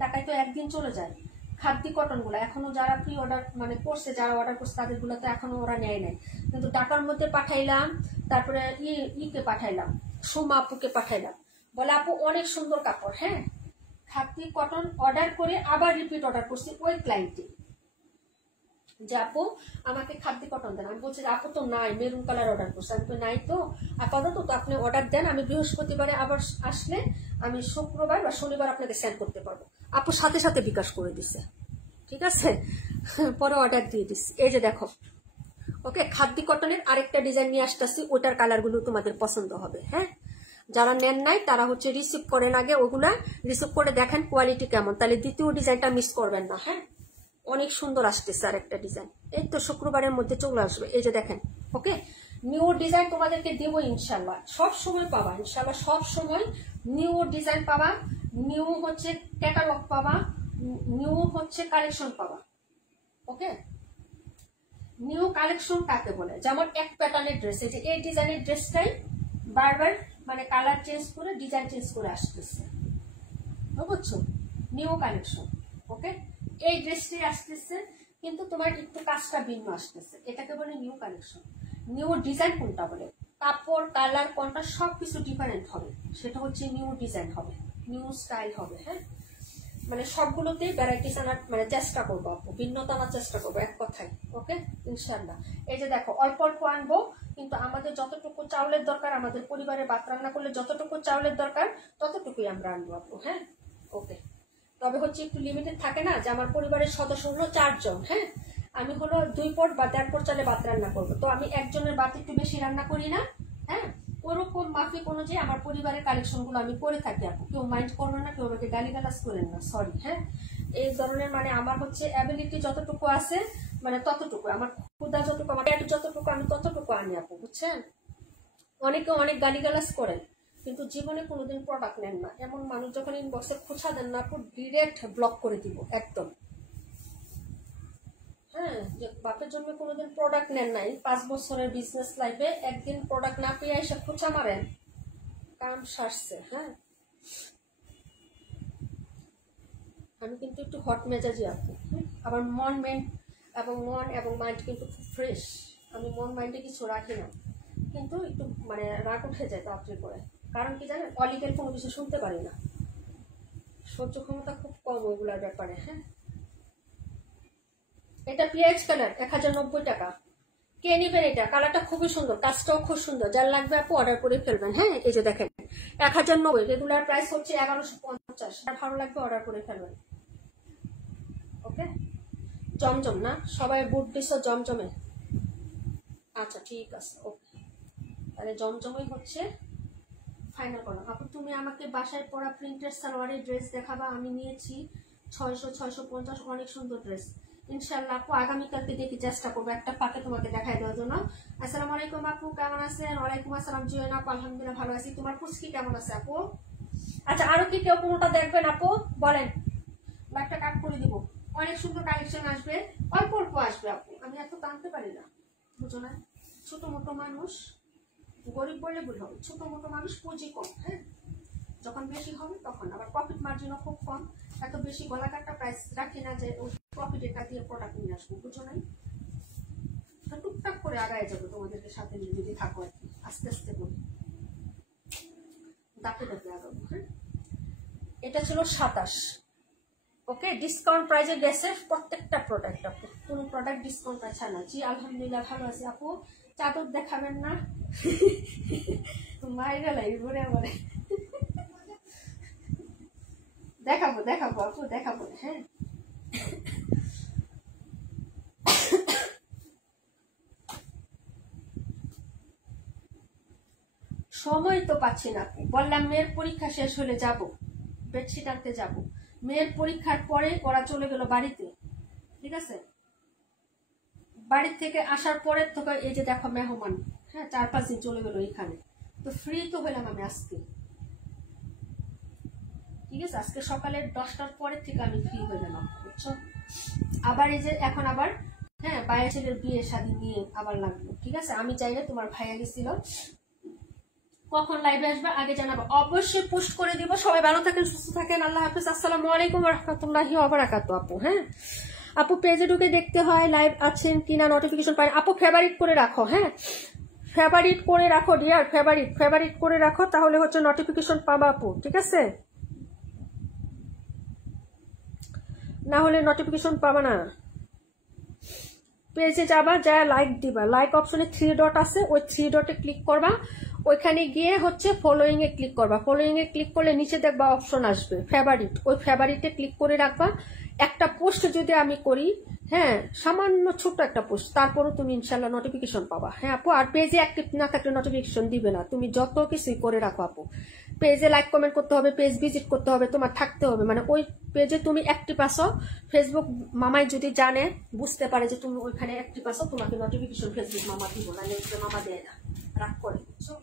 ঢাকায় তো একদিন চলে যায়। খাদি কটন গুলো এখনো যারা প্রি অর্ডার মানে করছে, যারা অর্ডার করছে তাদের গুলো তো এখনো ওরা নেয় নাই, কিন্তু ঢাকার মধ্যে পাঠাইলাম। তারপরে ইকে পাঠাইলাম, সোমা আপুকে পাঠাইলাম, বলে আপু অনেক সুন্দর কাপড়। হ্যাঁ, খাদি কটন অর্ডার করে আবার রিপিট অর্ডার করছি ওই ক্লায়েন্টে, যে আপু আমাকে খাদ্য কটন দেন। আমি বলছি আপু তো নাই, মেরুন কালার অর্ডার করছি। আমি তো নাই তো আপাতত, তো আপনি অর্ডার দেন, আমি বৃহস্পতিবারে আবার আসলে আমি শুক্রবার বা শনিবার আপনাকে সেন্ড করতে পারবো। আপু সাথে সাথে বিকাশ করে দিছে, ঠিক আছে? পরে অর্ডার দিয়ে দিচ্ছি। এই যে দেখো, ওকে, খাদ্য কটনের আরেকটা ডিজাইন নিয়ে আসতেছি, ওটার কালারগুলো তোমাদের পছন্দ হবে। হ্যাঁ, যারা নেন নাই তারা হচ্ছে রিসিভ করেন আগে, ওগুলা রিসিভ করে দেখেন কোয়ালিটি কেমন, তাহলে দ্বিতীয় ডিজাইনটা মিস করবেন না। হ্যাঁ, অনেক সুন্দর আসতেছে আর একটা ডিজাইন, এই তো শুক্রবারের মধ্যে চলে আসবে। এই যে দেখেন, ওকে, নিউ ডিজাইন তোমাদেরকে দেবো ইনশাল্লাহ, সব সময় পাবা ইনশাল্লাহ, সব সময় নিউ ডিজাইন পাবা, নিউ হচ্ছে ক্যাটালগ পাবা, নিউ হচ্ছে কালেকশন পাবা। ওকে, নিউ কালেকশন কাকে বলে? যেমন এক প্যাটার্নের ড্রেস, এই যে এই ডিজাইনের ড্রেসটাই বারবার মানে কালার চেঞ্জ করে ডিজাইন চেঞ্জ করে আসতেছে, বুঝছো? New collection. ওকে, এই ড্রেসটি আসতেছে কিন্তু তোমার একটু কাজটা ভিন্ন আসতেছে, এটাকে বলে নিউ কালেকশন। নিউ ডিজাইন কোনটা বলে? কাপড় কালার কোনটা সবকিছু ডিফারেন্ট হবে, সেটা হচ্ছে নিউ ডিজাইন হবে, নিউ স্টাইল হবে। হ্যাঁ, মানে সবগুলোতেই ভ্যারাইটিস আনার মানে চেষ্টা করবো, ভিন্নতা আনার চেষ্টা করবো, এক কথায়। ওকে ইনশাল্লাহ। এই যে দেখো, অল্প অল্প আনবো, কিন্তু আমাদের যতটুকু চাউলের দরকার, আমাদের পরিবারে ভাত রান্না করলে যতটুকু চাউলের দরকার ততটুকুই আমরা আনবো আপু। হ্যাঁ ওকে, তবে হচ্ছে একটু লিমিটেড থাকে না, যে আমার পরিবারের সদস্য হলো 4 জন। হ্যাঁ, আমি হলো 2 পট বা 1.5 পট চালে ভাত রান্না করবো, তো আমি একজনের ভাত একটু বেশি রান্না করি না। হ্যাঁ, ওরকম মাফিক অনুযায়ী আমার পরিবারের কালেকশন গুলো আমি করে থাকি আপু। কেউ মাইন্ড করবেন না, কেউ আমাকে গালিগালাজ করেন না, সরি। হ্যাঁ, এই ধরনের মানে আমার হচ্ছে অ্যাবিলিটি যতটুকু আছে মানে ততটুকু, আমার ক্ষুদা যতটুকু, আমার পেট যতটুকু, আমি ততটুকু আনি আপু, বুঝছেন। অনেকে অনেক গালিগালাজ করেন কিন্তু জীবনে কোনোদিন প্রোডাক্ট নেন না। এমন মানুষ যখন ইনবক্সে খোঁচা দেন না আপু, ডিরেক্ট ব্লক করে দিব একদম। হ্যাঁ, যে বাপের জন্য কোনোদিন প্রোডাক্ট নেন নাই, 5 বছরের বিজনেস লাইফে একদিন প্রোডাক্ট না পেয়ে এসে খোঁচা মারেন, কাম সারছে। হ্যাঁ, আমি কিন্তু একটু হট মেজাজি আপু। আবার মন মাইন্ড কিন্তু খুব ফ্রেশ। আমি মন মাইন্ডে কিছু রাখি না, কিন্তু একটু মানে রাগ উঠে যায় তাড়াতাড়ি করে। কারণ কি জানেন, অলিগেল কোনো কিছু শুনতে পারি না, সহ্য ক্ষমতা খুব কম ওইগুলার ব্যাপারে। হ্যাঁ, এটা পেঁয়াজ কালার 1090 টাকা। কে নিবেন? এটা কালারটা খুবই সুন্দর, কাজটাও খুব সুন্দর। যার লাগবে আপু অর্ডার করে ফেলবেন। হ্যাঁ, এই যে দেখেন 1090, রেগুলার প্রাইস হচ্ছে 1150। ভালো লাগবে অর্ডার করে ফেলবেন। ওকে, জমজম না, সবাই বুট দিছো জমজমে? আচ্ছা ঠিক আছে, ওকে, তাহলে জমজমই হচ্ছে ফাইনাল করলাম। আপু তুমি আমাকে বাসায় পরা প্রিন্টেড সালোয়ারের ড্রেস দেখাবা, আমি নিয়েছি 600 650, অনেক সুন্দর ড্রেস। ইনশাল্লাহ আপু আগামীকালকে দেখি চেষ্টা করবো একটা ফাঁকে তোমাকে দেখাই দেওয়ার জন্য। আসসালামু আলাইকুম আপু, কেমন আছেন? ওয়ালাইকুম আসসালাম জুয়েন আপু, আলহামদুলিল্লাহ ভালো আছি। তোমার পুচকি কেমন আছে আপু? আচ্ছা, আরো কি কেউ কোনোটা দেখবেন আপু বলেন, লাইভটা কাট করে দিব। অনেক সুন্দর কালেকশন আসবে, অল্প অল্প আসবে আপু, আমি এত টানতে পারি না, বুঝো না। ছোট মোটো মানুষ, গরিব বলে ভুল হবে, ছোট মোটো মানুষ, পুঁজি কম। হ্যাঁ, যখন বেশি হবে তখন আবার প্রফিট মার্জিনও খুব কম। এত বেশি গলাকাটা প্রাইস রাখি না যে প্রফিট এটা দিয়ে প্রোডাক্ট নিয়ে আসবো, বুঝো নাই। টুকটাক করে আগায় যাবো তোমাদেরকে সাথে নিয়ে যদি থাকো আর কি, আস্তে আস্তে করে দাপে দাপে আগাবো। হ্যাঁ, এটা ছিল 27। ওকে, ডিসকাউন্ট প্রাইজে গেছে প্রত্যেকটা প্রোডাক্ট আপু, কোন প্রোডাক্ট ডিসকাউন্ট প্রাইস ছাড়া না। জি আলহামদুলিল্লাহ ভালো আছি আপু। চাদর দেখাবেন না? মাইরা লাগবে ঘুরে আমার। দেখাবো দেখাবো আপু, দেখাবো। হ্যাঁ, সময় তো পাচ্ছি না, বললাম মেয়ের পরীক্ষা শেষ হলে যাব, বেডশিট আনতে যাব। মেয়ের পরীক্ষার পরে ওরা চলে গেল বাড়িতে, ঠিক আছে। বাড়ি থেকে আসার পরের থেকে এই যে দেখো মেহমান, হ্যাঁ 4-5 দিন চলে গেল এখানে, তো ফ্রি তো হইলাম আমি আজকে, ঠিক আছে। আজকে সকালে 10টার পরের থেকে আমি ফ্রি হইলাম, বুঝছো। আবার এই যে এখন আবার হ্যাঁ বাইরের ছেলের বিয়ে শাদী নিয়ে আবার লাগলো, ঠিক আছে। আমি চাইলে তোমার ভাইয়া গেছিল, কখন লাইভে আসবে আগে জানাবো, অবশ্যই পোস্ট করে দিব। সবাই ভালো থাকেন, সুস্থ থাকেন, আল্লাহ হাফেজ, আসসালামু আলাইকুম ওয়া রাহমাতুল্লাহি ওয়া বারাকাতুহু আপু। হ্যাঁ আপু, পেজে ঢুকে দেখতে হয় লাইভ আছেন কিনা, নোটিফিকেশন পাই আপু। ফেভারিট করে রাখো, হ্যাঁ ফেভারিট করে রাখো ডিয়ার, ফেভারিট করে রাখো, তাহলে হচ্ছে নোটিফিকেশন পাবা আপু, ঠিক আছে। না হলে নোটিফিকেশন পাবা না। পেজে যাবা, যা লাইক দিবা, লাইক অপশনে 3 ডট আছে, ওই 3 ডটে ক্লিক করবা, ওইখানে গিয়ে হচ্ছে ফলোইং এ ক্লিক করবা। ফলোইং এ ক্লিক করলে নিচে দেখবা অপশন আসবে ফেভারিট, ওই ফেভারিটে ক্লিক করে রাখবা। একটা পোস্ট যদি আমি করি, হ্যাঁ সামান্য ছোট্ট একটা পোস্ট, তারপরও তুমি ইনশাল্লাহ নোটিফিকেশন পাবা। হ্যাঁ আপু, আর পেজে অ্যাক্টিভ না থাকলে নোটিফিকেশন দিবে না, তুমি যত কিছুই করে রাখো আপু। পেজে লাইক কমেন্ট করতে হবে, পেজ ভিজিট করতে হবে, তোমার থাকতে হবে, মানে ওই পেজে তুমি অ্যাক্টিভ আসো। ফেসবুক মামাই যদি জানে, বুঝতে পারে যে তুমি ওইখানে অ্যাক্টিভ আসো, তোমাকে নোটিফিকেশন ফেসবুক মামা দিব না, মামা দেয় না, রাগ করে, বুঝছো।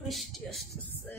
বৃষ্টি আসতেছে।